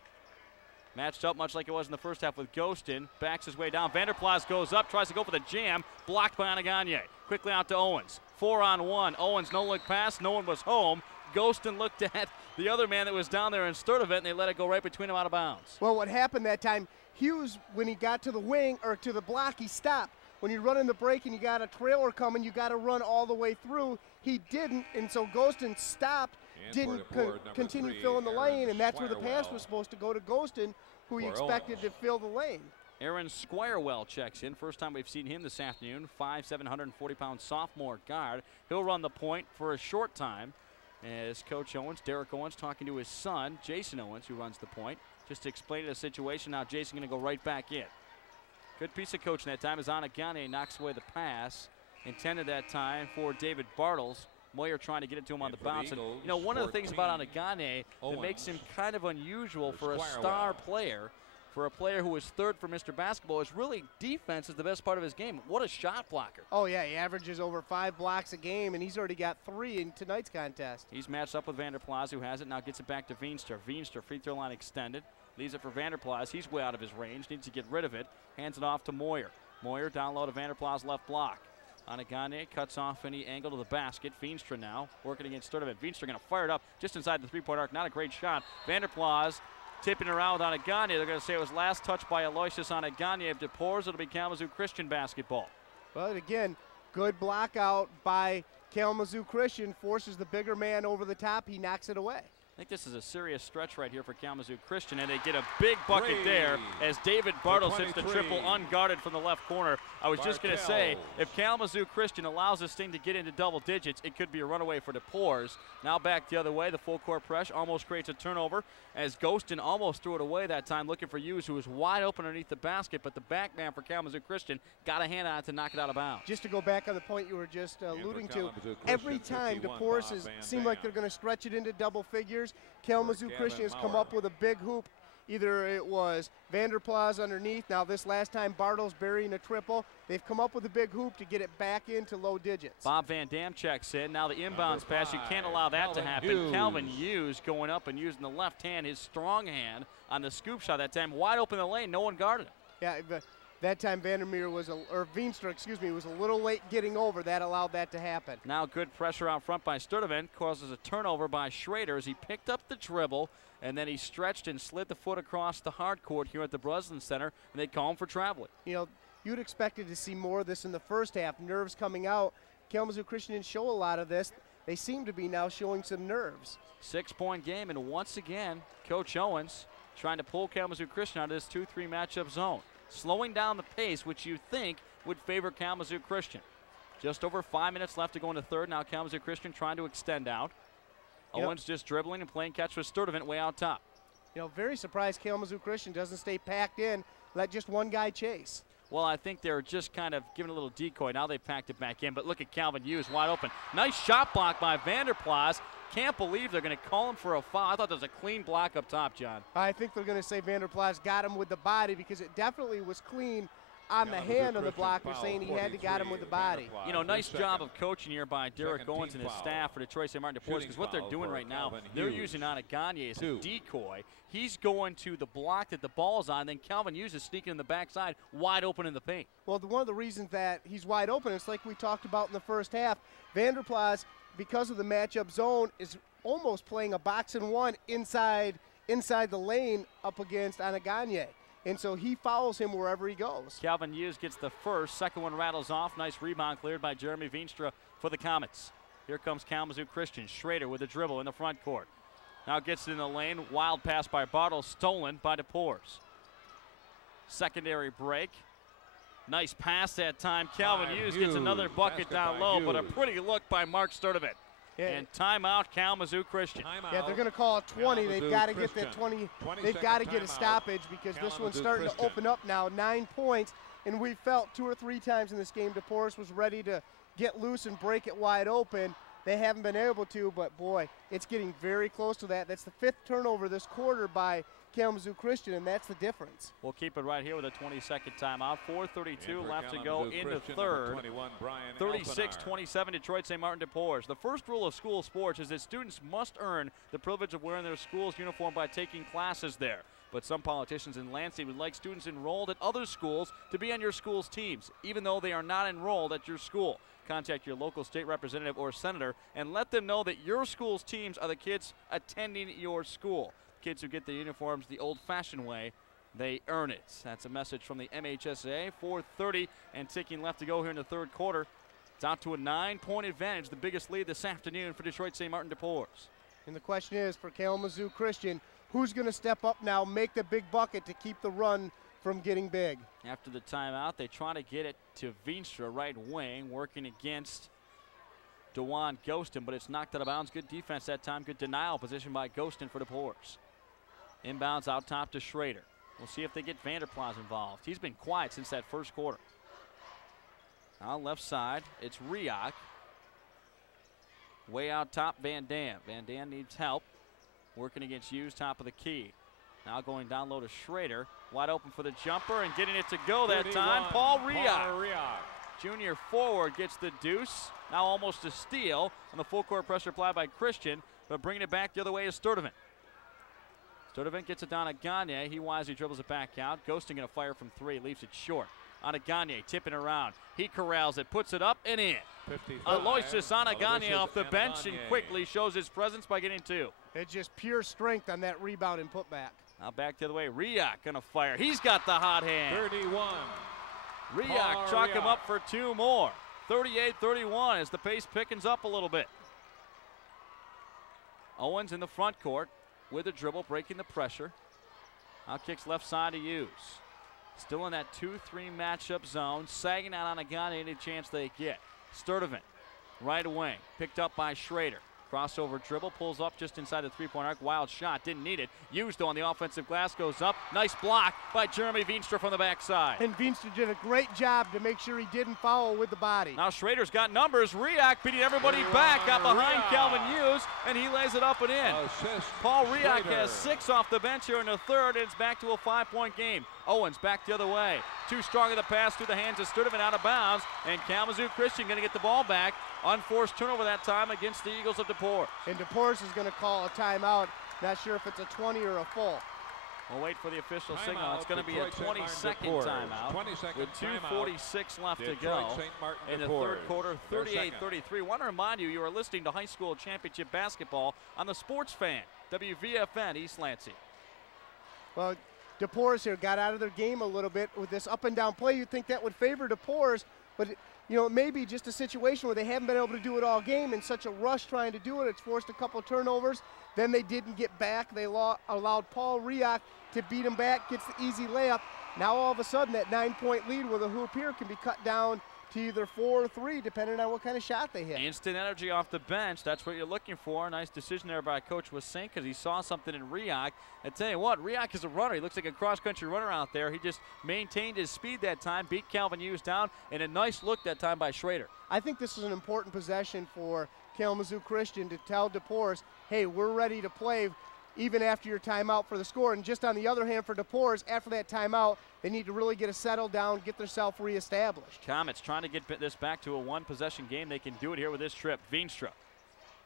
Matched up much like it was in the first half with Ghostin. Backs his way down. Vanderplas goes up, tries to go for the jam. Blocked by Anaganye. Quickly out to Owens. 4-on-1. Owens no look pass. No one was home. Ghostin looked at the other man that was down there in Sturdivant, and they let it go right between them out of bounds. Well, what happened that time, Hughes, when he got to the wing or to the block, he stopped. When you run in the break and you got a trailer coming, you got to run all the way through. He didn't, and so Ghostin stopped, didn't continue filling the lane, and that's where the pass was supposed to go to Ghostin, who he expected to fill the lane. Aaron Squirewell checks in. First time we've seen him this afternoon. 5'7", 140-pound sophomore guard. He'll run the point for a short time. As Coach Owens, Derek Owens, talking to his son, Jason Owens, who runs the point, just to explain the situation. Now Jason going to go right back in. Good piece of coaching that time as Anaganye knocks away the pass. Intended that time for David Bartles. Moyer trying to get it to him on the bounce. And, you know, one of the things about Anaganye that makes him kind of unusual for a star player, for a player who is third for Mr. Basketball, is really defense is the best part of his game. What a shot blocker. Oh, yeah, he averages over 5 blocks a game, and he's already got 3 in tonight's contest. He's matched up with Vanderplas, who has it. Now gets it back to Veenstra. Veenstra, free throw line extended. Leaves it for Vanderplas. He's way out of his range. Needs to get rid of it. Hands it off to Moyer. Moyer down low to Vanderplas left block. Anaganye cuts off any angle to the basket. Veenstra now working against Sturdivant. Veenstra going to fire it up just inside the three-point arc. Not a great shot. Vanderplas tipping around with Anaganye. They're going to say it was last touched by Aloysius Anaganye of DePores. It'll be Kalamazoo Christian basketball. Well, again, good block out by Kalamazoo Christian. Forces the bigger man over the top. He knocks it away. I think this is a serious stretch right here for Kalamazoo Christian, and they get a big bucket there as David Bartles hits the triple unguarded from the left corner. I was just going to say, if Kalamazoo Christian allows this thing to get into double digits, it could be a runaway for DePores. Now back the other way, the full court press almost creates a turnover as Ghostin almost threw it away that time, looking for Hughes, who was wide open underneath the basket, but the back man for Kalamazoo Christian got a hand on it to knock it out of bounds. Just to go back on the point you were just alluding to, every time DePores seem like they're going to stretch it into double figures, Kalamazoo Christian has come up with a big hoop. Either it was Vanderplas underneath. Now this last time Bartles burying a triple. They've come up with a big hoop to get it back into low digits. Bob Van Dam checks in. Now the inbounds pass. You can't allow that to happen. Calvin Hughes going up and using the left hand, his strong hand on the scoop shot that time. Wide open the lane. No one guarded him. Yeah, that time Vandermeer was, Veenstra, excuse me, was a little late getting over. That allowed that to happen. Now good pressure out front by Sturdivant. Causes a turnover by Schrader as he picked up the dribble, and then he stretched and slid the foot across the hard court here at the Breslin Center, and they call him for traveling. You know, you'd expected to see more of this in the first half. Nerves coming out. Kalamazoo Christian didn't show a lot of this. They seem to be now showing some nerves. 6-point game, and once again, Coach Owens trying to pull Kalamazoo Christian out of this 2-3 matchup zone. Slowing down the pace, which you think would favor Kalamazoo Christian. Just over 5 minutes left to go into third. Now Kalamazoo Christian trying to extend out. Owens just dribbling and playing catch with Sturdivant way out top. You know, very surprised Kalamazoo Christian doesn't stay packed in, let just one guy chase. Well, I think they're just kind of giving a little decoy. Now they packed it back in, but look at Calvin Hughes wide open. Nice shot block by Vanderplas. Can't believe they're going to call him for a foul. I thought there was a clean block up top, John. I think they're going to say Vanderplas got him with the body because it definitely was clean on the hand of the blocker, saying he had to got him with the body. You know, nice job of coaching here by Derek Owens and his staff for Detroit St. Martin DePorres, because what they're doing right now, they're using Anaganye as a decoy. He's going to the block that the ball is on, then Calvin Hughes is sneaking in the backside, wide open in the paint. Well, one of the reasons that he's wide open, it's like we talked about in the first half, Vanderplas, because of the matchup zone, is almost playing a box and one inside the lane up against Anaganye. And so he follows him wherever he goes. Calvin Hughes gets the first. Second one rattles off. Nice rebound cleared by Jeremy Veenstra for the Comets. Here comes Kalamazoo Christian. Schrader with a dribble in the front court. Now gets it in the lane. Wild pass by Bartle, stolen by DePorres. Secondary break. Nice pass that time. Calvin Hughes gets another bucket down low, but a pretty look by Mark Sturdivant. Yeah. And timeout, Kalamazoo Christian. Yeah, they're going to call it 20. They've got to get that 20. They've got to get a stoppage because this one's starting to open up now. 9 points, and we felt 2 or 3 times in this game DePorres was ready to get loose and break it wide open. They haven't been able to, but boy, it's getting very close to that. That's the 5th turnover this quarter by Kalamazoo Christian, and that's the difference. We'll keep it right here with a 20-second timeout. 4:32 left to go into third. 36-27 Detroit St. Martin DePorres. The first rule of school sports is that students must earn the privilege of wearing their school's uniform by taking classes there. But some politicians in Lansing would like students enrolled at other schools to be on your school's teams, even though they are not enrolled at your school. Contact your local state representative or senator and let them know that your school's teams are the kids attending your school. Kids who get the uniforms the old-fashioned way, they earn it. That's a message from the MHSA. 4:30 and ticking left to go here in the third quarter. It's out to a 9-point advantage, the biggest lead this afternoon for Detroit St. Martin DePorres. And the question is, for Kalamazoo Christian, who's going to step up now, make the big bucket to keep the run from getting big? After the timeout, they try to get it to Veenstra, right wing, working against DeJuan Ghostin, but it's knocked out of bounds. Good defense that time. Good denial position by Ghostin for DePorres. Inbounds out top to Schrader. We'll see if they get Vanderplas involved. He's been quiet since that first quarter. Now left side, it's Riak. Way out top, Van Dam. Van Dam needs help. Working against Hughes, top of the key. Now going down low to Schrader. Wide open for the jumper and getting it to go that time. Paul Riak. Junior forward gets the deuce. Now almost a steal on the full court pressure applied by Christian, but bringing it back the other way is Sturdivant. Sturdivant gets it down to Gagne. He wisely dribbles it back out. Ghostin going to fire from 3, leaves it short. Anaganye tipping around. He corrals it, puts it up and in. Aloysius Anaganye off the bench and quickly shows his presence by getting 2. It's just pure strength on that rebound and putback. Now back the other way. Riak going to fire. He's got the hot hand. 31. Riak chalk him up for 2 more. 38-31 as the pace pickens up a little bit. Owens in the front court with a dribble, breaking the pressure. Now kicks left side to Hughes. Still in that 2-3 matchup zone. Sagging out on Anaganye any chance they get. Sturdivant, right wing, picked up by Schrader. Crossover dribble, pulls up just inside the 3-point arc. Wild shot, didn't need it. Hughes, though, on the offensive glass, goes up. Nice block by Jeremy Veenstra from the backside. And Veenstra did a great job to make sure he didn't foul with the body. Now Schrader's got numbers. Riak beating everybody back, got behind Calvin Hughes, and he lays it up and in. Paul Riak has 6 off the bench here in the third, and it's back to a 5-point game. Owens back the other way. Too strong of the pass through the hands of Sturdivant, out of bounds, and Kalamazoo Christian going to get the ball back. Unforced turnover that time against the Eagles of DePorres. And DePorres is going to call a timeout. Not sure if it's a 20 or a full. We'll wait for the official signal. It's going to be a 20-second timeout with 2:46 left to go in the third quarter, 38-33. Want to remind you, you are listening to high school championship basketball on the Sports Fan, WVFN East Lansing. Well, DePorres here got out of their game a little bit with this up and down play. You'd think that would favor DePorres, but you know, it may be just a situation where they haven't been able to do it all game in such a rush trying to do it. It's forced a couple turnovers. Then they didn't get back. They allowed Paul Riak to beat him back, gets the easy layup. Now all of a sudden that 9-point lead with a hoop here can be cut down to either 4 or 3, depending on what kind of shot they hit. Instant energy off the bench. That's what you're looking for. Nice decision there by Coach Wassink because he saw something in Riak. I tell you what, Riak is a runner. He looks like a cross-country runner out there. He just maintained his speed that time, beat Calvin Hughes down, and a nice look that time by Schrader. I think this is an important possession for Kalamazoo Christian to tell DePorres, hey, we're ready to play even after your timeout for the score. And just on the other hand, for DePorres, after that timeout, they need to really get a settle down, get themselves reestablished. Comets trying to get this back to a one-possession game. They can do it here with this trip. Veenstra,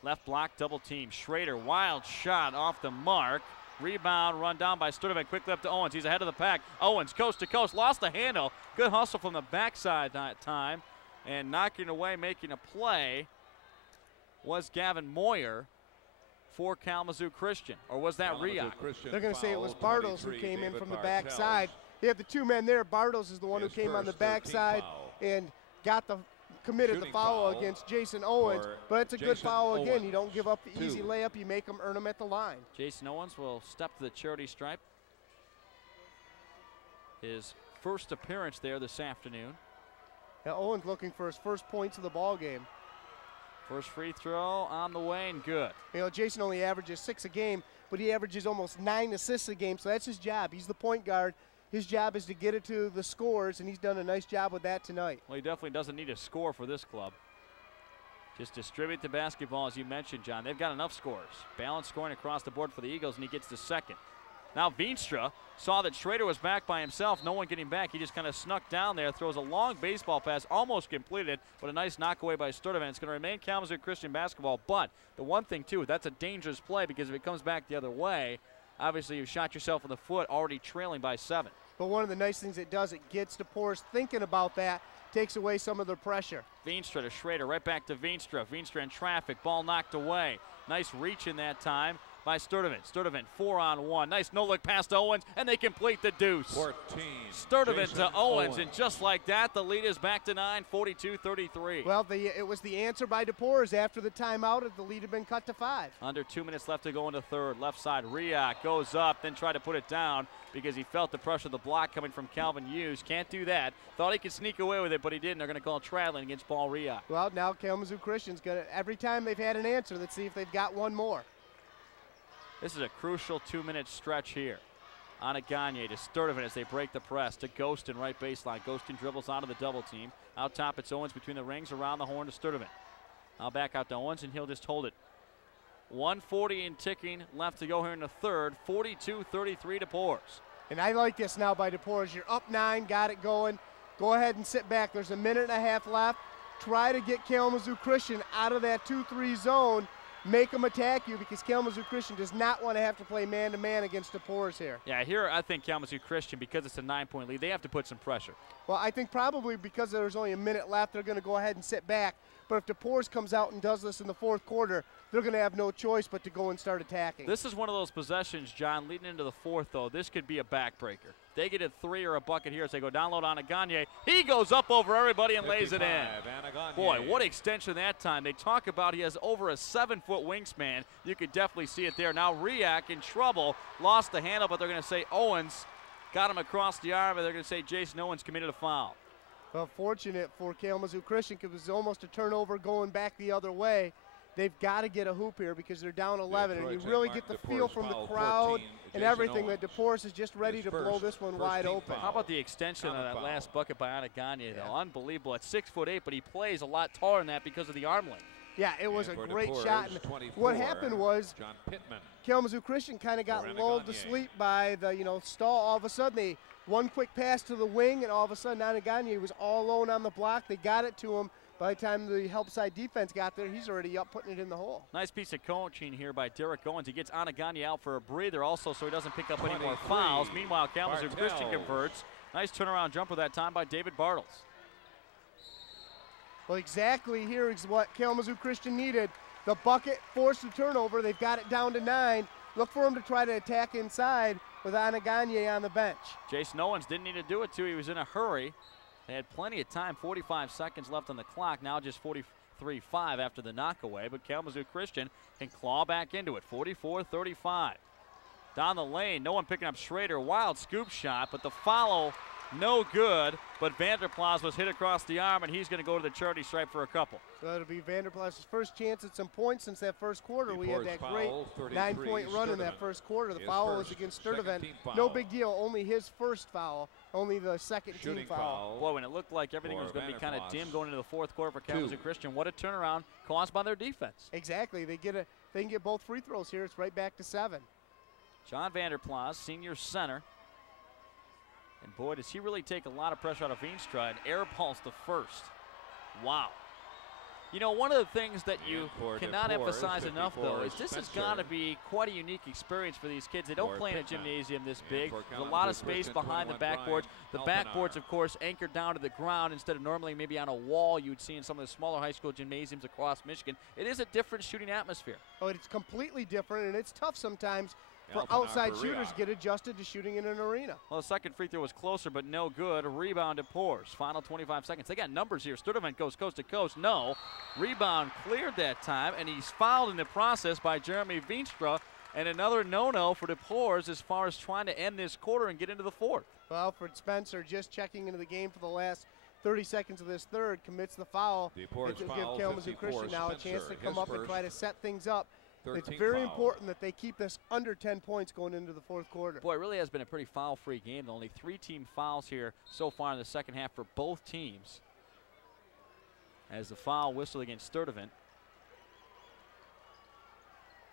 left block, double team. Schrader, wild shot off the mark. Rebound, run down by Sturdivant. Quick left to Owens. He's ahead of the pack. Owens, coast to coast, lost the handle. Good hustle from the backside that time. And knocking away, making a play was Gavin Moyer for Kalamazoo Christian. Or was that Riak? They're going to say it was Bartles who came in from the backside. They have the two men there. Bartles is the one who came on the backside and got the committed the foul against Jason Owens, but it's a good foul again. You don't give up the easy layup. You make them earn them at the line. Jason Owens will step to the charity stripe. His first appearance there this afternoon. Now Owens looking for his first points of the ball game. First free throw on the way and good. You know, Jason only averages 6 a game, but he averages almost 9 assists a game, so that's his job. He's the point guard. His job is to get it to the scores, and he's done a nice job with that tonight. Well, he definitely doesn't need a score for this club. Just distribute the basketball, as you mentioned, John. They've got enough scores. Balanced scoring across the board for the Eagles, and he gets the second. Now Veenstra saw that Schrader was back by himself. No one getting back. He just kind of snuck down there, throws a long baseball pass, almost completed, but a nice knockaway by Sturdivant. It's going to remain Kalamazoo Christian basketball, but the one thing, too, that's a dangerous play because if it comes back the other way, obviously you've shot yourself in the foot, already trailing by 7. But one of the nice things it does, it gets DePorres thinking about that, takes away some of the pressure. Veenstra to Schrader, right back to Veenstra. Veenstra in traffic, ball knocked away. Nice reach in that time by Sturdivant. Sturdivant 4-on-1. Nice no-look pass to Owens, and they complete the deuce. 14. Sturdivant to Owens, and just like that, the lead is back to 9, 42-33. Well, it was the answer by DePorres after the timeout if the lead had been cut to 5. Under 2 minutes left to go into third. Left side, Riak goes up, then tried to put it down because he felt the pressure of the block coming from Calvin Hughes. Can't do that. Thought he could sneak away with it, but he didn't. They're going to call traveling against Paul Riak. Well, now Kalamazoo Christian's going to, every time they've had an answer, let's see if they've got one more. This is a crucial 2-minute stretch here. Anaganye to Sturdivant as they break the press to Ghostin, right baseline. Ghostin dribbles onto the double team. Out top, it's Owens between the rings, around the horn to Sturdivant. Now back out to Owens, and he'll just hold it. 1:40 and ticking left to go here in the third. 42-33 DePorres. And I like this now by DePorres. You're up 9, got it going. Go ahead and sit back. There's a minute and a half left. Try to get Kalamazoo Christian out of that 2-3 zone. Make them attack you because Kalamazoo Christian does not want to have to play man-to-man against DePorres here. Yeah, here I think Kalamazoo Christian, because it's a 9-point lead, they have to put some pressure. Well, I think probably because there's only a minute left, they're going to go ahead and sit back. But if DePorres comes out and does this in the fourth quarter, they're going to have no choice but to go and start attacking. This is one of those possessions, John, leading into the fourth, though. This could be a backbreaker. They get a 3 or a bucket here as they go down low on Anaganye. He goes up over everybody and lays it in. Anaganye. Boy, what extension that time. They talk about he has over a 7-foot wingspan. You could definitely see it there. Now Riak in trouble. Lost the handle, but they're going to say Owens got him across the arm, and they're going to say Jason Owens committed a foul. Well, fortunate for Kalamazoo Christian because it was almost a turnover going back the other way. They've got to get a hoop here because they're down 11, and you really get the feel from the crowd and everything that DePorres is just ready to blow this one wide open. How about the extension of that last bucket by Anaganye, though? Unbelievable. At 6'8", but he plays a lot taller than that because of the arm length. Yeah, it was a great shot. And what happened was Kalamazoo Christian kind of got lulled to sleep by the stall. All of a sudden, one quick pass to the wing, and all of a sudden Anaganye was all alone on the block. They got it to him. By the time the help side defense got there, he's already up putting it in the hole. Nice piece of coaching here by Derek Owens. He gets Anaganye out for a breather also so he doesn't pick up any more fouls. Meanwhile, Kalamazoo Christian converts. Nice turnaround jumper that time by David Bartles. Well, exactly here is what Kalamazoo Christian needed. The bucket forced the turnover. They've got it down to 9. Look for him to try to attack inside with Anaganye on the bench. Jason Owens didn't need to do it, too. He was in a hurry. They had plenty of time, 45 seconds left on the clock, now just 43-5 after the knockaway, but Kalamazoo Christian can claw back into it, 44-35. Down the lane, no one picking up Schrader, wild scoop shot, but the follow no good, but Vanderplas was hit across the arm, and he's going to go to the charity stripe for a couple. So it'll be Vanderplas' first chance at some points since that first quarter. We had that great 9-point run in that first quarter. The foul was against Sturtevant. No big deal, only his first foul, only the second team foul. Boy, when it looked like everything was going to be kind of dim going into the fourth quarter for Kalamazoo Christian, what a turnaround caused by their defense. Exactly. They can get both free throws here. It's right back to 7. John Vanderplas, senior center. And boy, does he really take a lot of pressure out of Veenstra, and air balls the first. Wow. You know, one of the things that you cannot emphasize enough, though, is this has got to be quite a unique experience for these kids. They don't play in a gymnasium this big. There's a lot of space behind the backboards. The backboards, of course, anchored down to the ground instead of normally maybe on a wall you'd see in some of the smaller high school gymnasiums across Michigan. It is a different shooting atmosphere. Oh, it's completely different, and it's tough sometimes for outside shooters to get adjusted to shooting in an arena. Well, the second free throw was closer, but no good. Rebound to Pours. Final 25 seconds. They got numbers here. Sturtevant goes coast to coast. No. Rebound cleared that time, and he's fouled in the process by Jeremy Veenstra. And another no-no for DePours as far as trying to end this quarter and get into the fourth. Well, Alfred Spencer, just checking into the game for the last 30 seconds of this third, commits the foul. It will give Kalamazoo Christian now a chance to come up and try to set things up. It's very important that they keep this under 10 points going into the fourth quarter. Boy, it really has been a pretty foul-free game. Only 3 team fouls here so far in the second half for both teams. As the foul whistle against Sturtevant.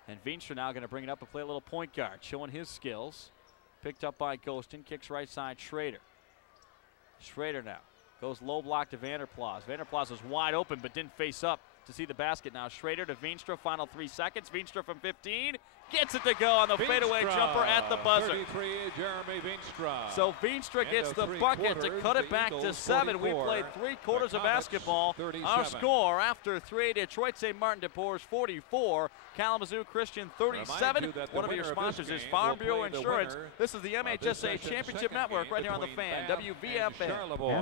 And Veenstra now going to bring it up and play a little point guard, showing his skills. Picked up by Ghostin, kicks right side Schrader. Schrader now goes low block to Vanderplas. Vanderplas was wide open but didn't face up to see the basket. Now Schrader to Veenstra, final 3 seconds. Veenstra from 15, gets it to go on the fadeaway jumper at the buzzer. 33, Jeremy Veenstra. So Veenstra gets the bucket to cut it back to 7. We played 3 quarters of basketball. 37. Our score after 3, Detroit St. Martin DePours 44, Kalamazoo Christian 37. One of your sponsors is Farm Bureau Insurance. This is the MHSA Championship Network right here on the Fan, WVFN.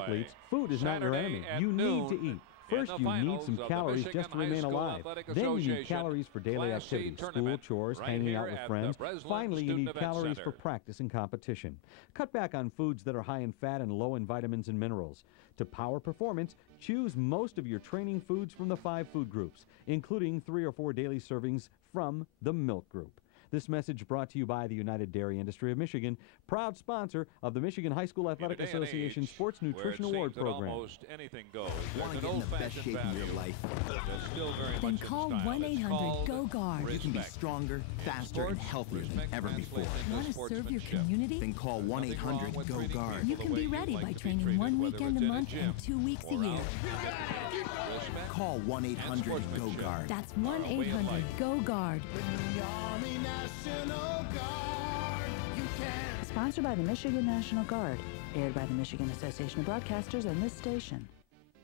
Athletes, food is not your enemy. You need to eat. First, you need some calories just to remain alive. Then you need calories for daily activities, school chores, hanging out with friends. Finally, you need calories for practice and competition. Cut back on foods that are high in fat and low in vitamins and minerals. To power performance, choose most of your training foods from the 5 food groups, including 3 or 4 daily servings from the Milk Group. This message brought to you by the United Dairy Industry of Michigan, proud sponsor of the Michigan High School Athletic Association Sports Nutrition Award Program. Almost anything goes. Want to get in the best shape of your life? Then call 1-800-GO-GUARD. You can be stronger, faster, and healthier than ever before. Want to serve your community? Then call 1-800-GO-GUARD. You can be ready by training 1 weekend a month and 2 weeks a year. Call 1-800-GO-GUARD. That's 1-800-GO-GUARD. Sponsored by the Michigan National Guard. Aired by the Michigan Association of Broadcasters and this station.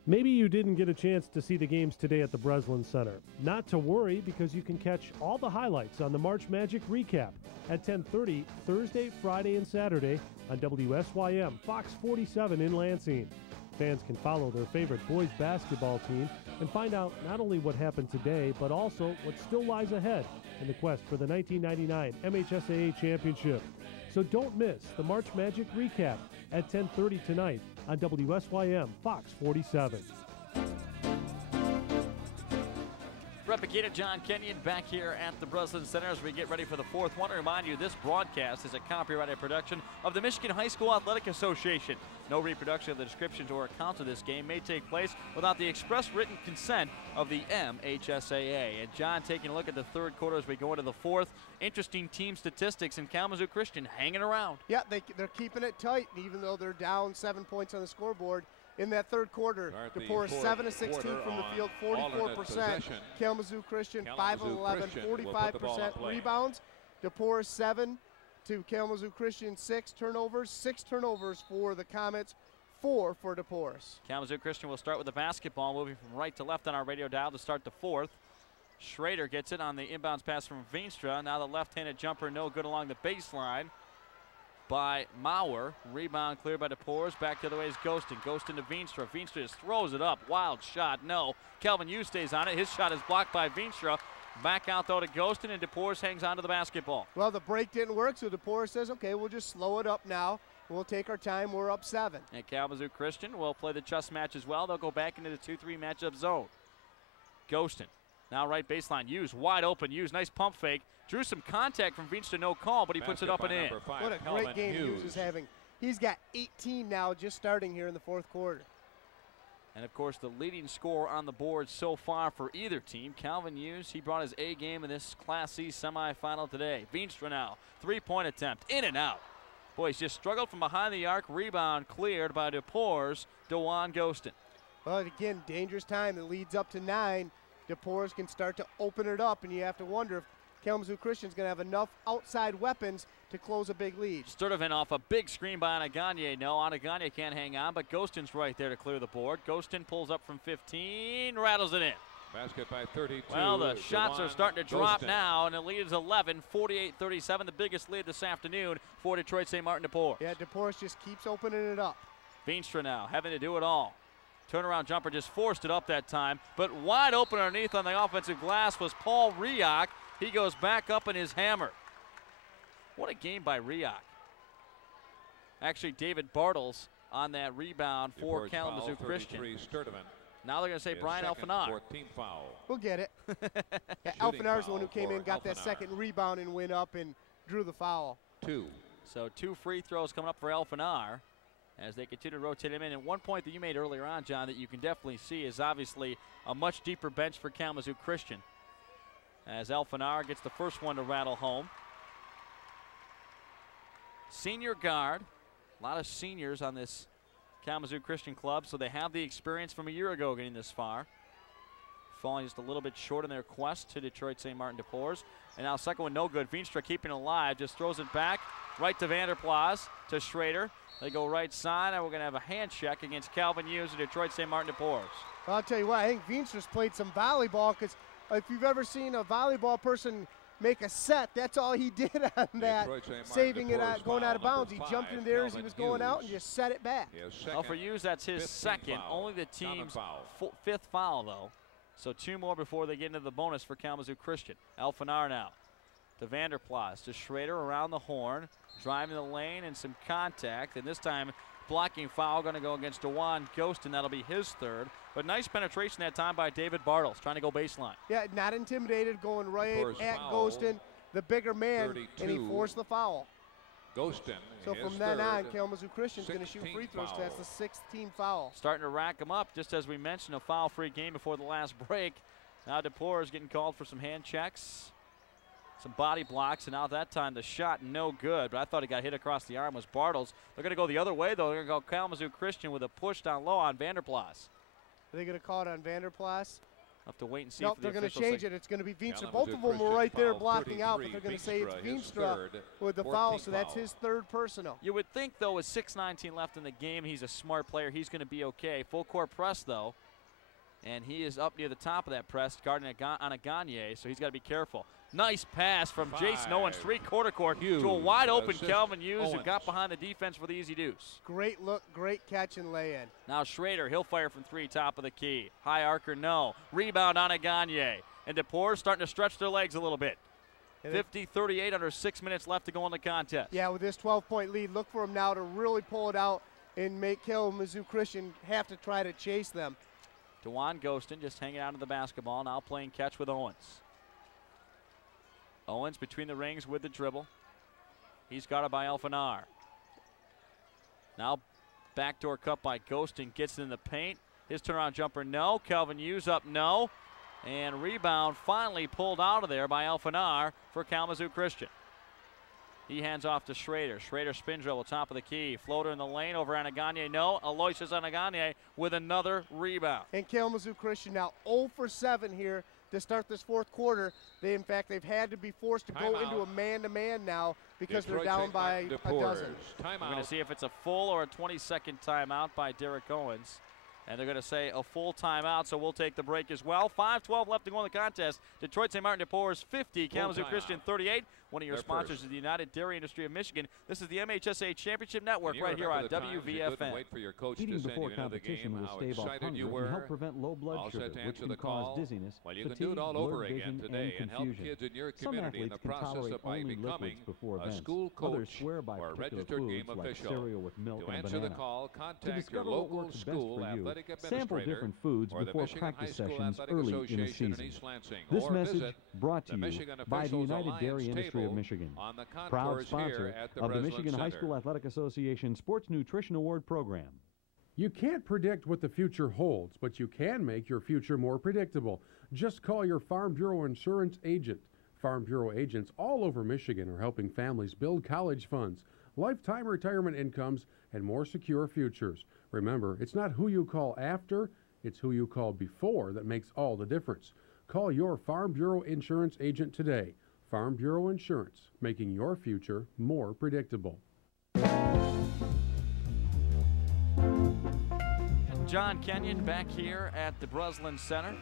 Maybe you didn't get a chance to see the games today at the Breslin Center. Not to worry, because you can catch all the highlights on the March Magic Recap at 10:30 Thursday, Friday, and Saturday on WSYM Fox 47 in Lansing. Fans can follow their favorite boys basketball team and find out not only what happened today, but also what still lies ahead in the quest for the 1999 MHSAA Championship. So don't miss the March Magic Recap at 10:30 tonight on WSYM Fox 47. Brett McKenna, John Kenyon back here at the Breslin Center as we get ready for the fourth. Want to remind you this broadcast is a copyrighted production of the Michigan High School Athletic Association. No reproduction of the descriptions or accounts of this game may take place without the express written consent of the MHSAA. And John, taking a look at the third quarter as we go into the fourth. Interesting team statistics, and Kalamazoo Christian hanging around. Yeah, they're keeping it tight, even though they're down 7 points on the scoreboard. In that third quarter, DePours 7 of 16 from the field, 44%. Kalamazoo Christian 5 of 11, 45% rebounds. DePours 7 to Kalamazoo Christian 6 turnovers. 6 turnovers for the Comets, 4 for DePours. Kalamazoo Christian will start with the basketball, moving from right to left on our radio dial to start the fourth. Schrader gets it on the inbounds pass from Veenstra. Now the left-handed jumper, no good along the baseline by Maurer. Rebound cleared by DePours. Back the other way is Ghostin. Ghostin to Veenstra. Veenstra just throws it up. Wild shot. No. Kelvin Yu stays on it. His shot is blocked by Veenstra. Back out though to Ghostin, and DePours hangs on to the basketball. Well, the break didn't work, so DePours says, okay, we'll just slow it up now. We'll take our time. We're up 7. And Kalamazoo Christian will play the chess match as well. They'll go back into the 2-3 matchup zone. Ghostin. Now right baseline. Hughes wide open. Hughes, nice pump fake. Drew some contact from Veenstra, no call, but he puts it up and in. What a great game Hughes is having. He's got 18 now just starting here in the 4th quarter. And, of course, the leading scorer on the board so far for either team, Calvin Hughes. He brought his A game in this Class C semifinal today. Veenstra now, 3-point attempt, in and out. Boy, he's just struggled from behind the arc. Rebound cleared by DePore's DeJuan Ghostin. Well, again, dangerous time. It leads up to 9. DePore's can start to open it up, and you have to wonder if Kalamazoo Christian's going to have enough outside weapons to close a big lead. Sturtevant off a big screen by Anaganye. No, Anaganye can't hang on, but Ghostin's right there to clear the board. Ghostin pulls up from 15, rattles it in. Basket by 32. Well, the shots are starting to drop now, and the lead is 11, 48-37, the biggest lead this afternoon for Detroit St. Martin DePore. Yeah, DePore just keeps opening it up. Veenstra now having to do it all. Turnaround jumper just forced it up that time, but wide open underneath on the offensive glass was Paul Riak. He goes back up in his hammer. What a game by Riak. Actually, David Bartles on that rebound for Kalamazoo Christian. Now they're going to say Brian Alfanar. 14th foul. We'll get it. Yeah, Alfanar's the one who came in, got that second rebound, and went up and drew the foul. 2. So 2 free throws coming up for Alfanar as they continue to rotate him in. And one point that you made earlier on, John, that you can definitely see is obviously a much deeper bench for Kalamazoo Christian. As Alfanar gets the first one to rattle home. Senior guard, a lot of seniors on this Kalamazoo Christian club, so they have the experience from a year ago getting this far. Falling just a little bit short in their quest to Detroit St. Martin DePores. And now second one no good. Veenstra keeping it alive, just throws it back right to Vanderplas, to Schrader. They go right side, and we're going to have a hand check against Calvin Hughes of Detroit St. Martin DePores. Well, I'll tell you what, I think Veenstra's played some volleyball, because if you've ever seen a volleyball person make a set, that's all he did on that, saving it out, going out of bounds. He jumped in there as he was going out and just set it back. Well, for Hughes, that's his second, only the team's 5th foul, though. So 2 more before they get into the bonus for Kalamazoo Christian. Alfanar now to Vanderplas, to Schrader around the horn, driving the lane and some contact, and this time blocking foul going to go against DeJuan Ghostin. That'll be his 3rd. But nice penetration that time by David Bartles, trying to go baseline. Yeah, not intimidated, going right at Ghostin, the bigger man, 32. And he forced the foul. Ghostin. So from then on, Kalamazoo Christian's going to shoot free throws. So that's the 6th team foul. Starting to rack them up, just as we mentioned, a foul-free game before the last break. Now DePore is getting called for some hand checks, some body blocks, and now that time the shot no good. But I thought he got hit across the arm was Bartles. They're going to go the other way, though. They're going to go Kalamazoo Christian with a push down low on Vanderplas. Are they going to call it on Vanderplas? Have to wait and see. Nope, they're going to change it. It's going to be Veenstra. Both of them were right there blocking out, but they're going to say it's Veenstra with the foul, so that's his 3rd personal. You would think, though, with 6:19 left in the game, he's a smart player. He's going to be okay. Full court press, though, and he is up near the top of that press, guarding Anaganye, so he's got to be careful. Nice pass from Jason Owens, 3/4 court to a wide open Calvin Hughes, who got behind the defense for the easy deuce. Great look, great catch and lay-in. Now Schrader, he'll fire from 3, top of the key. High arcer, no. Rebound on Anaganye. And DePore starting to stretch their legs a little bit. 50-38 under 6 minutes left to go in the contest. Yeah, with this 12-point lead, look for him now to really pull it out and make Kalamazoo Christian have to try to chase them. DeJuan Ghostin just hanging out of the basketball, now playing catch with Owens. Owens between the rings with the dribble. He's guarded by Alfanar. Now backdoor cut by Ghostin, gets in the paint. His turnaround jumper, no. Calvin Hughes up, no. And rebound finally pulled out of there by Alfanar for Kalamazoo Christian. He hands off to Schrader. Schrader spin dribble, top of the key. Floater in the lane over Anaganye, no. Aloysius Anaganye with another rebound. And Kalamazoo Christian now 0 for 7 here to start this 4th quarter. In fact, they've had to be forced to go into a man-to-man now because they're down by a dozen. We're going to see if it's a full or a 20-second timeout by Derek Owens. And they're going to say a full timeout, so we'll take the break as well. 5:12 left to go in the contest. Detroit St. Martin de Porres 50, Kalamazoo Christian 38. One of your sponsors is the United Dairy Industry of Michigan. This is the MHSA Championship Network right here on WVFN. Wait for your coach Eating before competition will stave off hunger and help prevent low blood sugar, which can cause dizziness, fatigue, blurred vision, and confusion. Some athletes can tolerate only liquids before events. Others swear by particular foods like cereal with milk and banana. To discover what works best for you, sample different foods before practice sessions early in the season. This message brought to you by the United Dairy Industry of Michigan, proud sponsor of the Michigan High School Athletic Association Sports Nutrition Award Program. You can't predict what the future holds, but you can make your future more predictable. Just call your Farm Bureau insurance agent. Farm Bureau agents all over Michigan are helping families build college funds, lifetime retirement incomes, and more secure futures. Remember, it's not who you call after, it's who you call before that makes all the difference. Call your Farm Bureau insurance agent today. Farm Bureau Insurance, making your future more predictable. John Kenyon back here at the Breslin Center.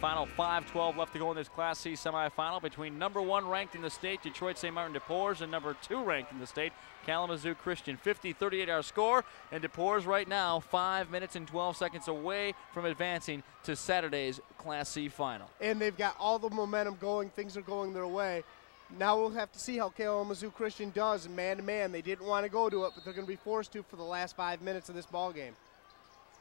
Final 5:12 left to go in this Class C semifinal between number 1 ranked in the state, Detroit St. Martin de Porres, and number 2 ranked in the state, Kalamazoo Christian. 50-38 our score, and de Porres right now 5 minutes and 12 seconds away from advancing to Saturday's Class C final. And they've got all the momentum going. Things are going their way. Now we'll have to see how Kalamazoo Christian does man-to-man. They didn't want to go to it, but they're going to be forced to for the last 5 minutes of this ball game.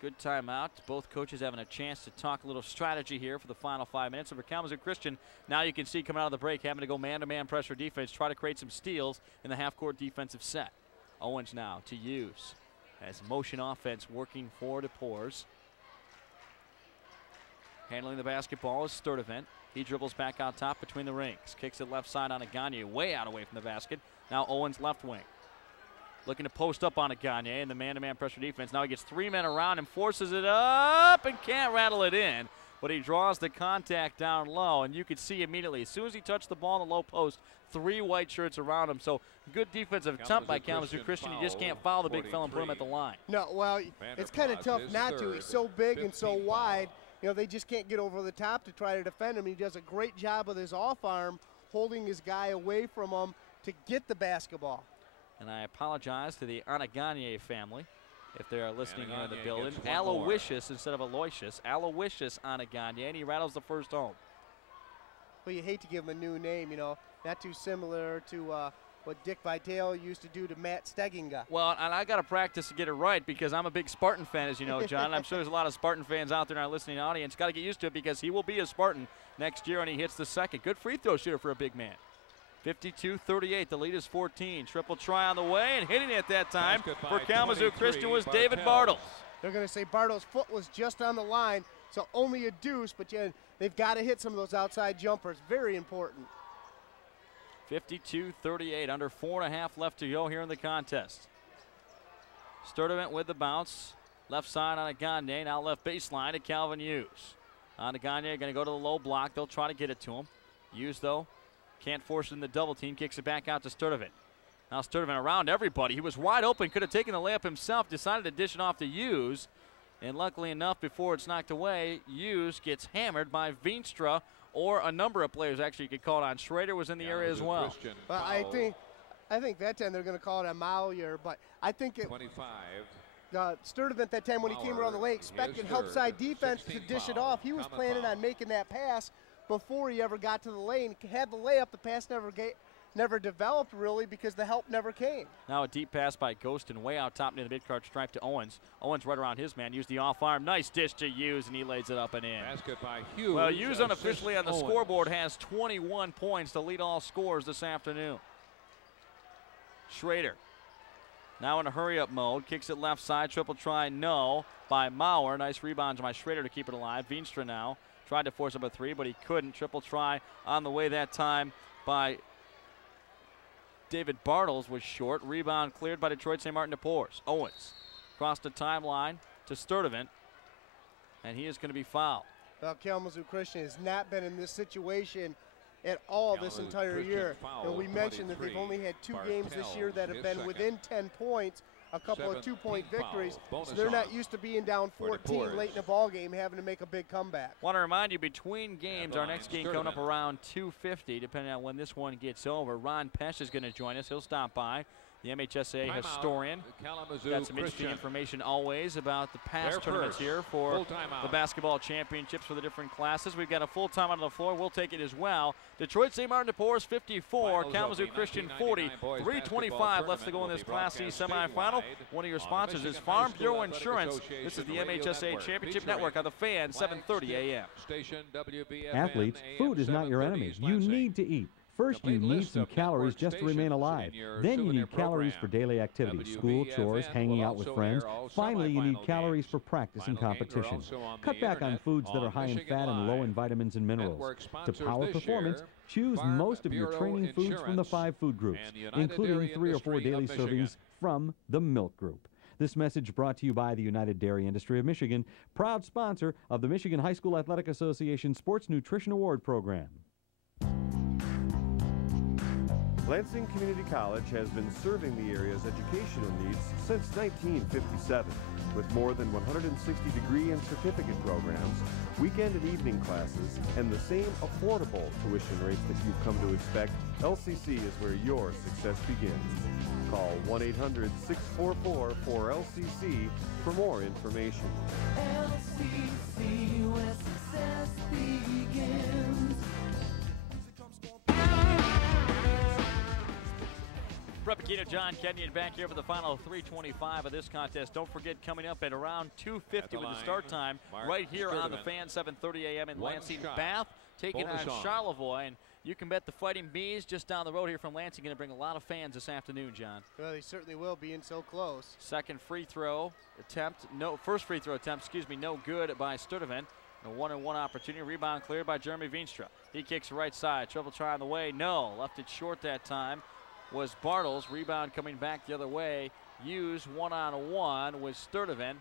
Good timeout. Both coaches having a chance to talk a little strategy here for the final 5 minutes. And for Kalamazoo Christian, now you can see coming out of the break, having to go man-to-man pressure defense, try to create some steals in the half-court defensive set. Owens now to use as motion offense working for de Porres. Handling the basketball is Sturdivant. He dribbles back out top between the rings. Kicks it left side on Gagne, way out away from the basket. Now Owens left wing. Looking to post up on Gagne in the man-to-man pressure defense. Now he gets 3 men around and forces it up and can't rattle it in. But he draws the contact down low, and you could see immediately, as soon as he touched the ball in the low post, 3 white shirts around him. So good defensive attempt by Kalamazoo Christian. You just can't foul the big fella and put him at the line. No, well, it's kind of tough not to. He's so big and so wide. You know, they just can't get over the top to try to defend him. He does a great job with his off arm, holding his guy away from him to get the basketball. And I apologize to the Anagagne family if they are listening in the building. Aloysius instead of Aloysius. Aloysius Anagagne, and he rattles the first home. Well, you hate to give him a new name, you know, not too similar to what Dick Vitale used to do to Matt Steginga. Well, and I got to practice to get it right because I'm a big Spartan fan, as you know, John. I'm sure there's a lot of Spartan fans out there in our listening audience. Got to get used to it because he will be a Spartan next year, and he hits the second. Good free throw shooter for a big man. 52-38, the lead is 14. Triple try on the way, and hitting it that time for Kalamazoo Christian was David Bartles. They're going to say Bartles' foot was just on the line, so only a deuce, but they've got to hit some of those outside jumpers. Very important. 52-38, under 4.5 left to go here in the contest. Sturdivant with the bounce. Left side on Gagne, now left baseline to Calvin Hughes. On Gagne, going to go to the low block. They'll try to get it to him. Hughes, though, can't force it in the double team. Kicks it back out to Sturdivant. Now Sturdivant around everybody. He was wide open. Could have taken the layup himself. Decided to dish it off to Hughes. And luckily enough, before it's knocked away, Hughes gets hammered by Veenstra or a number of players. Actually, you could call it on. Schrader was in the area as well. Well, I think that time they're going to call it a Mauer, but I think it. 25. Sturdivant that time when he came around the lane expected help side defense to dish it off. He was planning on making that pass before he ever got to the lane. Had the layup, the pass never developed really because the help never came. Now a deep pass by Ghostin way out top near the mid-card stripe to Owens. Owens right around his man, used the off arm. Nice dish to Hughes, and he lays it up and in. Basket by Hughes. Well, Hughes unofficially on the scoreboard has 21 points to lead all scores this afternoon. Schrader now in a hurry-up mode. Kicks it left side. Triple try, no, by Mauer. Nice rebound by Schrader to keep it alive. Veenstra now tried to force up a three, but he couldn't. Triple try on the way that time by David Bartles was short. Rebound cleared by Detroit St. Martin de Porres. Owens across the timeline to Sturdivant, and he is going to be fouled. Well, Kalamazoo Christian has not been in this situation at all this entire year. And we mentioned that they've only had 2 games this year that have been within 10 points. a couple of two-point victories, so they're not used to being down 14 late in the ball game, having to make a big comeback. Want to remind you, between games, our next game coming up around 2:50, depending on when this one gets over. Ron Pesch is going to join us. He'll stop by. The MHSA historian. Got some interesting information always about the past tournaments here for the basketball championships for the different classes. We've got a full timeout on the floor. We'll take it as well. Detroit St. Martin de Porres 54, Kalamazoo Christian 40. 3:25 left to go in this Class C semifinal. One of your sponsors is Farm Bureau Insurance. This is the MHSA Championship Network on the Fan, 7:30 a.m. Athletes, food is not your enemy. You need to eat. First, you need some calories just to remain alive. Then you need calories for daily activities, school, chores, hanging out with friends. Finally, you need calories for practice and competition. Cut back on foods that are high in fat and low in vitamins and minerals. To power performance, choose most of your training foods from the 5 food groups, including 3 or 4 daily servings from the Milk Group. This message brought to you by the United Dairy Industry of Michigan, proud sponsor of the Michigan High School Athletic Association Sports Nutrition Award Program. Lansing Community College has been serving the area's educational needs since 1957. With more than 160 degree and certificate programs, weekend and evening classes, and the same affordable tuition rates that you've come to expect, LCC is where your success begins. Call 1-800-644-4LCC for more information. LCC, where success begins. Brett Pequeno, John Kenyon back here for the final 3:25 of this contest. Don't forget, coming up at around 2:50 with the start time, right here on the Fan, 7:30 a.m. in Lansing. Bath taking on Charlevoix, and you can bet the Fighting Bees just down the road here from Lansing going to bring a lot of fans this afternoon, John. Well, they certainly will, being so close. Second free throw attempt, first free throw attempt, no good by Sturtevant. A 1-on-1 opportunity, rebound cleared by Jeremy Veenstra. He kicks right side, triple try on the way, no, left it short that time. Was Bartles. Rebound coming back the other way. Hughes 1-on-1 with Sturtevant.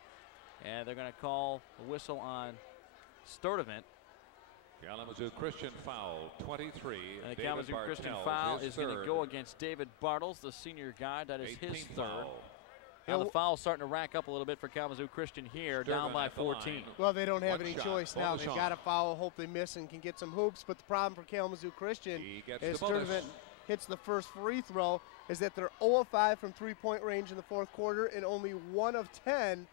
And they're going to call a whistle on Sturtevant. Kalamazoo Christian foul, 23. And the Kalamazoo Christian foul is going to go against David Bartles, the senior guy. That is his third. Now the foul's starting to rack up a little bit for Kalamazoo Christian here, down by 14. Well, they don't have any choice now. They've got to foul, hope they miss and can get some hoops. But the problem for Kalamazoo Christian is Sturtevant hits the first free throw, is that they're 0 of 5 from three-point range in the fourth quarter and only 1 of 10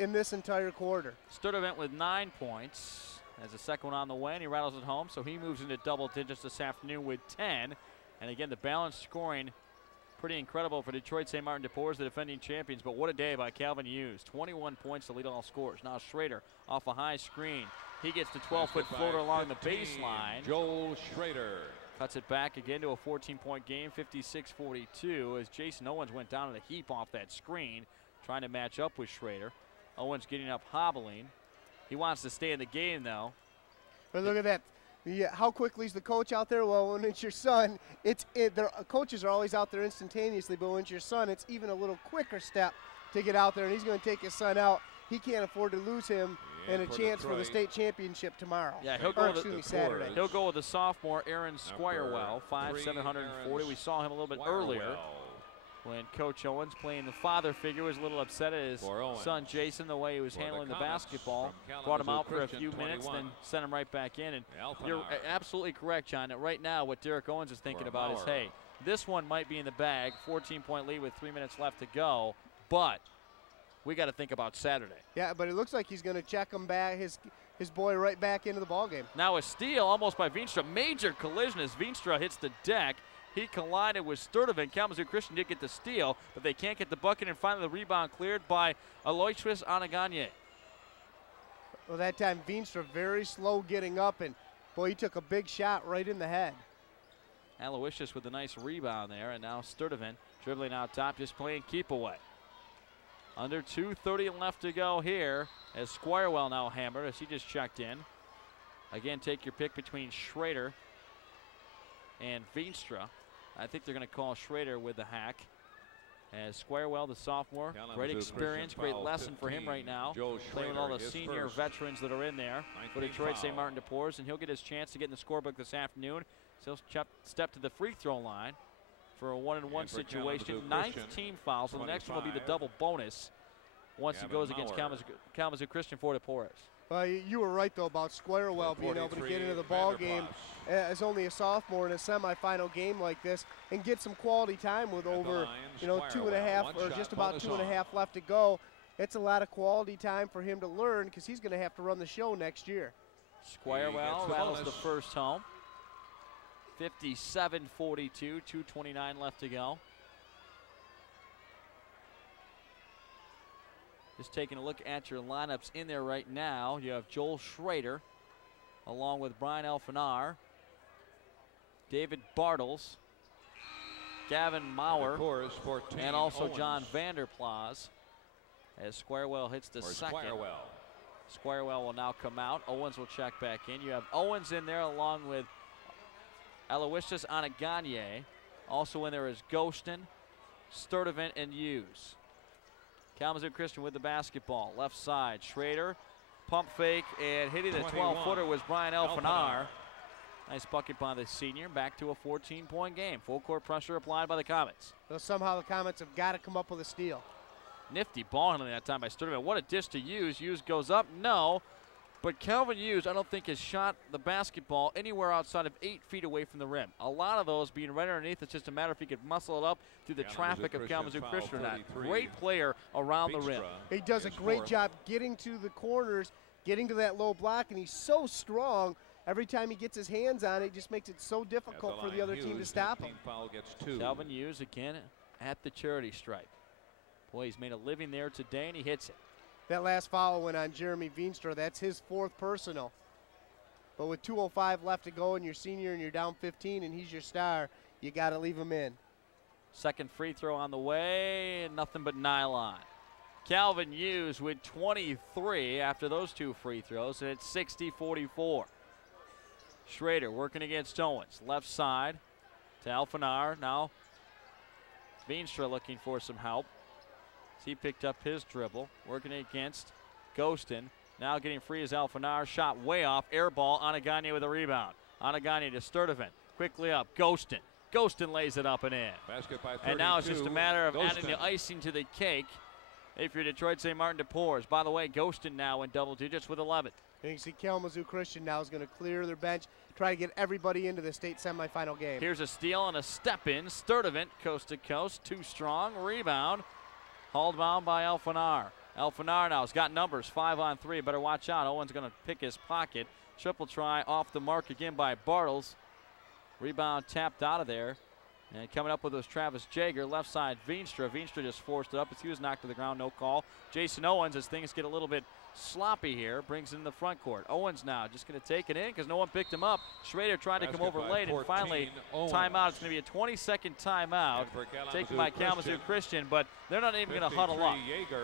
in this entire quarter. Sturtevant with 9 points. Has a second one on the way, and he rattles it home, so he moves into double digits this afternoon with 10. And again, the balanced scoring, pretty incredible for Detroit St. Martin de Porres, the defending champions. But what a day by Calvin Hughes. 21 points to lead all scores. Now Schrader off a high screen. He gets the 12-foot floater along the baseline. Joel Schrader cuts it back again to a 14-point game, 56-42, as Jason Owens went down in a heap off that screen, trying to match up with Schrader. Owens getting up, hobbling. He wants to stay in the game, though. But look at that. How quickly is the coach out there? Well, when it's your son, coaches are always out there instantaneously, but when it's your son, it's even a little quicker step to get out there, and he's going to take his son out. He can't afford to lose him and a chance for the state championship tomorrow. Yeah, Saturday. He'll go with the sophomore Aaron Squirewell, 5'7", 140. We saw him a little bit earlier when Coach Owens, playing the father figure, was a little upset at his son Jason, the way he was handling the basketball. Brought him out for a few minutes, then sent him right back in. And you're absolutely correct, John, that right now what Derek Owens is thinking about is, hey, this one might be in the bag, 14-point lead with 3 minutes left to go, but we got to think about Saturday. Yeah, but it looks like he's going to check him back, his boy right back into the ballgame. Now a steal almost by Veenstra. Major collision as Veenstra hits the deck. He collided with Sturtevant. Kalamazoo Christian did get the steal, but they can't get the bucket, and finally the rebound cleared by Aloysius Anaganye. Well, that time Veenstra very slow getting up, and boy, he took a big shot right in the head. Aloysius with a nice rebound there, and now Sturtevant dribbling out top, just playing keep away. Under 2:30 left to go here, as Squirewell now hammered as he just checked in. Again, take your pick between Schrader and Veenstra. I think they're going to call Schrader with the hack. As Squirewell, the sophomore, great experience, great lesson for him right now. Playing with all the senior veterans that are in there for Detroit St. Martin de Porres, and he'll get his chance to get in the scorebook this afternoon. So he'll step to the free throw line. for a 1-and-1 situation. 9th team foul, so the next one will be the double bonus once he goes against Kalamazoo Christian for DePorres. Well, you were right, though, about Squirewell being able to get into the ball game as only a sophomore in a semifinal game like this and get some quality time with over, 2.5 or just about 2.5 left to go. It's a lot of quality time for him to learn because he's going to have to run the show next year. Squirewell rattles the first home. 57-42, 2:29 left to go. Just taking a look at your lineups in there right now. You have Joel Schrader along with Brian Elfinar, David Bartles, Gavin Maurer, and also Owens. John Vanderplas as Squirewell hits the second. Squirewell will now come out. Owens will check back in. You have Owens in there along with Aloysius Anaganye. Also in there is Ghostin, Sturdivant, and Hughes. Kalamazoo Christian with the basketball. Left side, Schrader, pump fake, and hitting the 12-footer was Brian Elfinar. Nice bucket by the senior. Back to a 14-point game. Full court pressure applied by the Comets. Well, somehow the Comets have got to come up with a steal. Nifty ball handling that time by Sturdivant. What a dish to Hughes. Hughes goes up. No. But Calvin Hughes, I don't think, has shot the basketball anywhere outside of 8 feet away from the rim. A lot of those being right underneath. It's just a matter if he could muscle it up through the traffic of Kalamazoo Christian or not. Great player around the rim. He does a great job getting to the corners, getting to that low block, and he's so strong. Every time he gets his hands on it, it just makes it so difficult for the other team to stop him. Calvin Hughes again at the charity stripe. Boy, he's made a living there today, and he hits it. That last foul went on Jeremy Veenstra. That's his 4th personal. But with 2:05 left to go and you're senior and you're down 15 and he's your star, you got to leave him in. Second free throw on the way, and nothing but nylon. Calvin Hughes with 23 after those 2 free throws, and it's 60-44. Schrader working against Owens. Left side to Elfinar. Now Veenstra looking for some help. He picked up his dribble, working against Ghostin. Now getting free is Elfinar. Shot way off. Air ball. Anaganye with a rebound. Anaganye to Sturdivant. Quickly up. Ghostin. Ghostin lays it up and in. Basket by 32. And now it's just a matter of adding the icing to the cake if you're Detroit St. Martin DePorres. By the way, Ghostin now in double digits with 11. And you see Kalamazoo Christian now is going to clear their bench, try to get everybody into the state semifinal game. Here's a steal and a step in. Sturdivant coast to coast. Too strong. Rebound. Hauled down by Elfinar. Elfinar now has got numbers, 5 on 3. Better watch out. Owen's going to pick his pocket. Triple try off the mark again by Bartles. Rebound tapped out of there. And coming up with was Travis Jager. Left side, Veenstra. Veenstra just forced it up as he was knocked to the ground. No call. Jason Owens, as things get a little bit sloppy here, brings it in the front court. Owens now just going to take it in because no one picked him up. Schrader tried to come over late, and finally timeout. It's going to be a 20-second timeout taken by Kalamazoo Christian, but they're not even going to huddle up.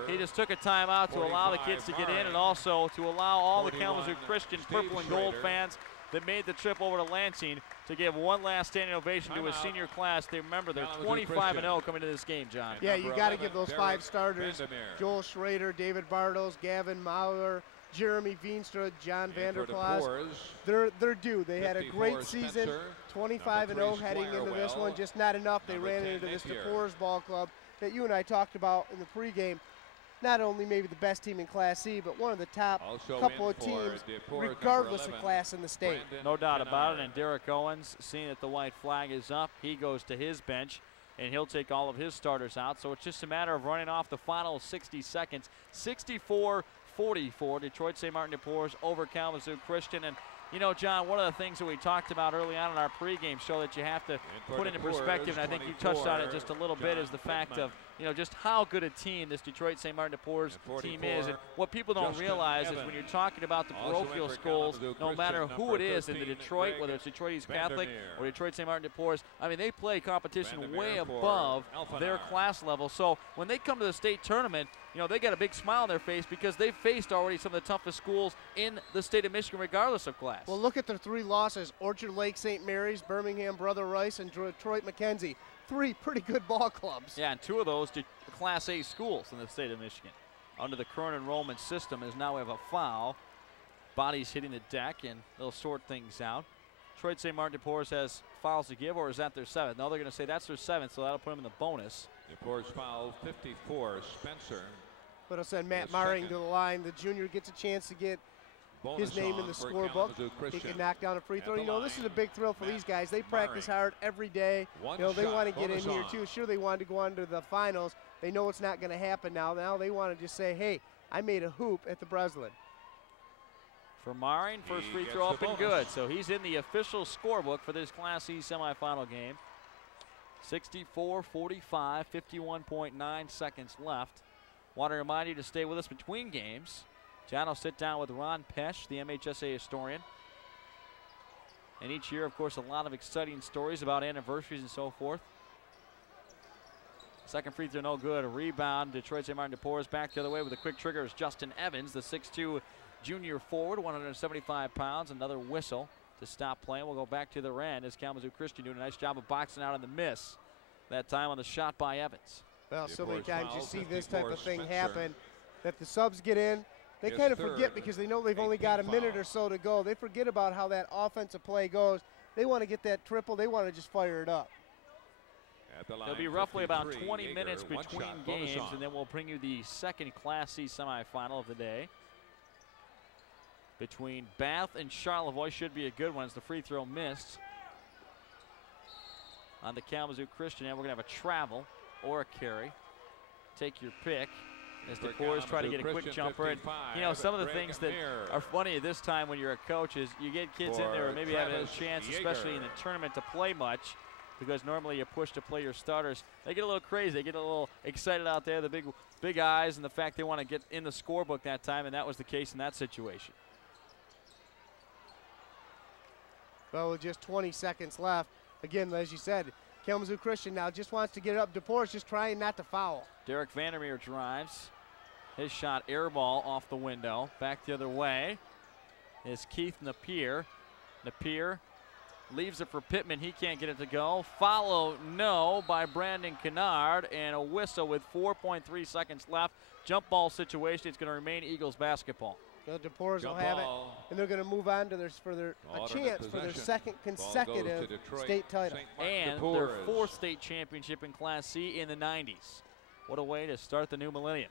He just took a timeout to allow the kids to get in and also to allow all the Kalamazoo Christian purple and gold fans that made the trip over to Lansing to give one last standing ovation to his senior class. They remember they're 25-0 coming to this game, John. Yeah, you got to give those 5 starters, Joel Schrader, David Bartles, Gavin Maurer, Jeremy Veenstra, John Vanderplas. They're due. They had a great season, 25-0 heading into this one, just not enough. They ran into this DePorres ball club that you and I talked about in the pregame. Not only maybe the best team in Class C, but one of the top couple of teams, regardless of class in the state. No doubt about it. And Derek Owens, seeing that the white flag is up, he goes to his bench, and he'll take all of his starters out. So it's just a matter of running off the final 60 seconds. 64-44, Detroit St. Martin DePorres over Kalamazoo Christian. And you know, John, one of the things that we talked about early on in our pregame show that you have to put into perspective, and I think you touched on it just a little bit, is the fact of, you know, just how good a team this Detroit St. Martin DePorres team is. And what people don't realize is when you're talking about the parochial schools, no matter who it is in the Detroit, whether it's Detroit East Catholic or Detroit St. Martin DePorres, I mean, they play competition way above their class level. So when they come to the state tournament, you know, they got a big smile on their face because they've faced already some of the toughest schools in the state of Michigan, regardless of class. Well, look at their 3 losses: Orchard Lake St. Mary's, Birmingham Brother Rice, and Detroit Mackenzie. 3 pretty good ball clubs. Yeah, and 2 of those to Class A schools in the state of Michigan. Under the current enrollment system, as now we have a foul. Bodies hitting the deck, and they'll sort things out. Detroit St. Martin de Porres has fouls to give, or is that their 7th? No, they're going to say that's their 7th, so that'll put them in the bonus. De Porres foul 54. Spencer. But I'll send Matt Maring to the line. The junior gets a chance to get his name in the scorebook. He can knock down a free throw. You know, this is a big thrill for these guys. They practice hard every day. You know, they want to get in here too. Sure, they wanted to go on to the finals. They know it's not going to happen now. Now they want to just say, hey, I made a hoop at the Breslin. For Maring, first free throw up and good. So he's in the official scorebook for this Class C semifinal game. 64-45, 51.9 seconds left. Want to remind you to stay with us between games. John will sit down with Ron Pesch, the MHSA historian. And each year, of course, a lot of exciting stories about anniversaries and so forth. Second free throw, no good. A rebound. Detroit St. Martin de Porres back the other way with a quick trigger is Justin Evans, the 6'2 junior forward, 175 pounds. Another whistle to stop playing. We'll go back to the end as Kalamazoo Christian doing a nice job of boxing out on the miss. That time on the shot by Evans. Well, so many times you see this type of thing happen, that the subs get in. They kind of forget because they know they've only got a minute or so to go. They forget about how that offensive play goes. They want to get that triple. They want to just fire it up. There'll be roughly about 20 minutes between games, and then we'll bring you the second Class C semifinal of the day. Between Bath and Charlevoix should be a good one as the free throw missed. On the Kalamazoo Christian end, we're going to have a travel or a carry. Take your pick. As the Porres try to get a quick jumper. And, you know, some of the things that are funny at this time when you're a coach is you get kids in there who maybe haven't had a chance, especially in the tournament, to play much, because normally you're pushed to play your starters. They get a little crazy. They get a little excited out there, the big eyes, and the fact they want to get in the scorebook that time, and that was the case in that situation. Well, with just 20 seconds left, again, as you said, Kalamazoo Christian now just wants to get it up. DePorres just trying not to foul. Derek Vandermeer drives. His shot air ball off the window. Back the other way is Keith Napier. Napier leaves it for Pittman. He can't get it to go. Follow no by Brandon Kennard, and a whistle with 4.3 seconds left. Jump ball situation. It's going to remain Eagles basketball. The DePorres will have it, and they're going to move on to a chance for their second consecutive state title. And their 4th state championship in Class C in the 90s. What a way to start the new millennium.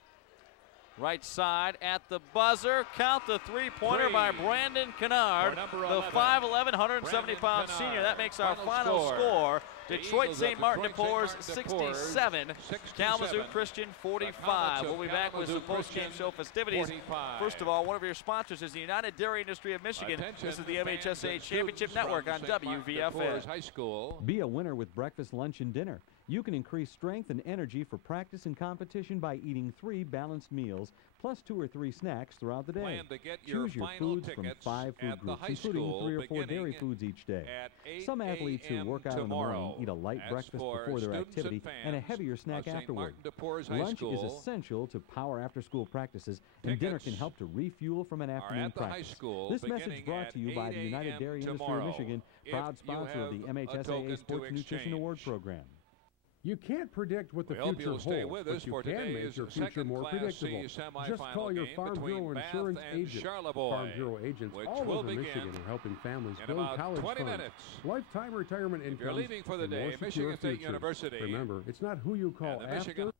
Right side at the buzzer. Count the three-pointer by Brandon Kennard, the 5'11", 170-pound senior. That makes our final score. Detroit St. Martin de Porres 67, Kalamazoo Christian 45. We'll be back with some post-game show festivities. First of all, one of your sponsors is the United Dairy Industry of Michigan. This is the MHSA Championship Network on WVFN. Be a winner with breakfast, lunch, and dinner. You can increase strength and energy for practice and competition by eating 3 balanced meals, plus 2 or 3 snacks throughout the day. Choose your foods from 5 food groups, including 3 or 4 dairy foods each day. Some athletes who work out in the morning eat a light breakfast before their activity and a heavier snack afterward. Lunch is essential to power after-school practices, and dinner can help to refuel from an afternoon practice. This message brought to you by the United Dairy Industry of Michigan, proud sponsor of the MHSAA Sports Nutrition Award Program. You can't predict what the future holds, but you can make your future more predictable. Just call your Farm Bureau Insurance agent. Farm Bureau agents all over Michigan are helping families build college funds, lifetime retirement incomes, leaving for the day, Michigan State University. Remember, it's not who you call after.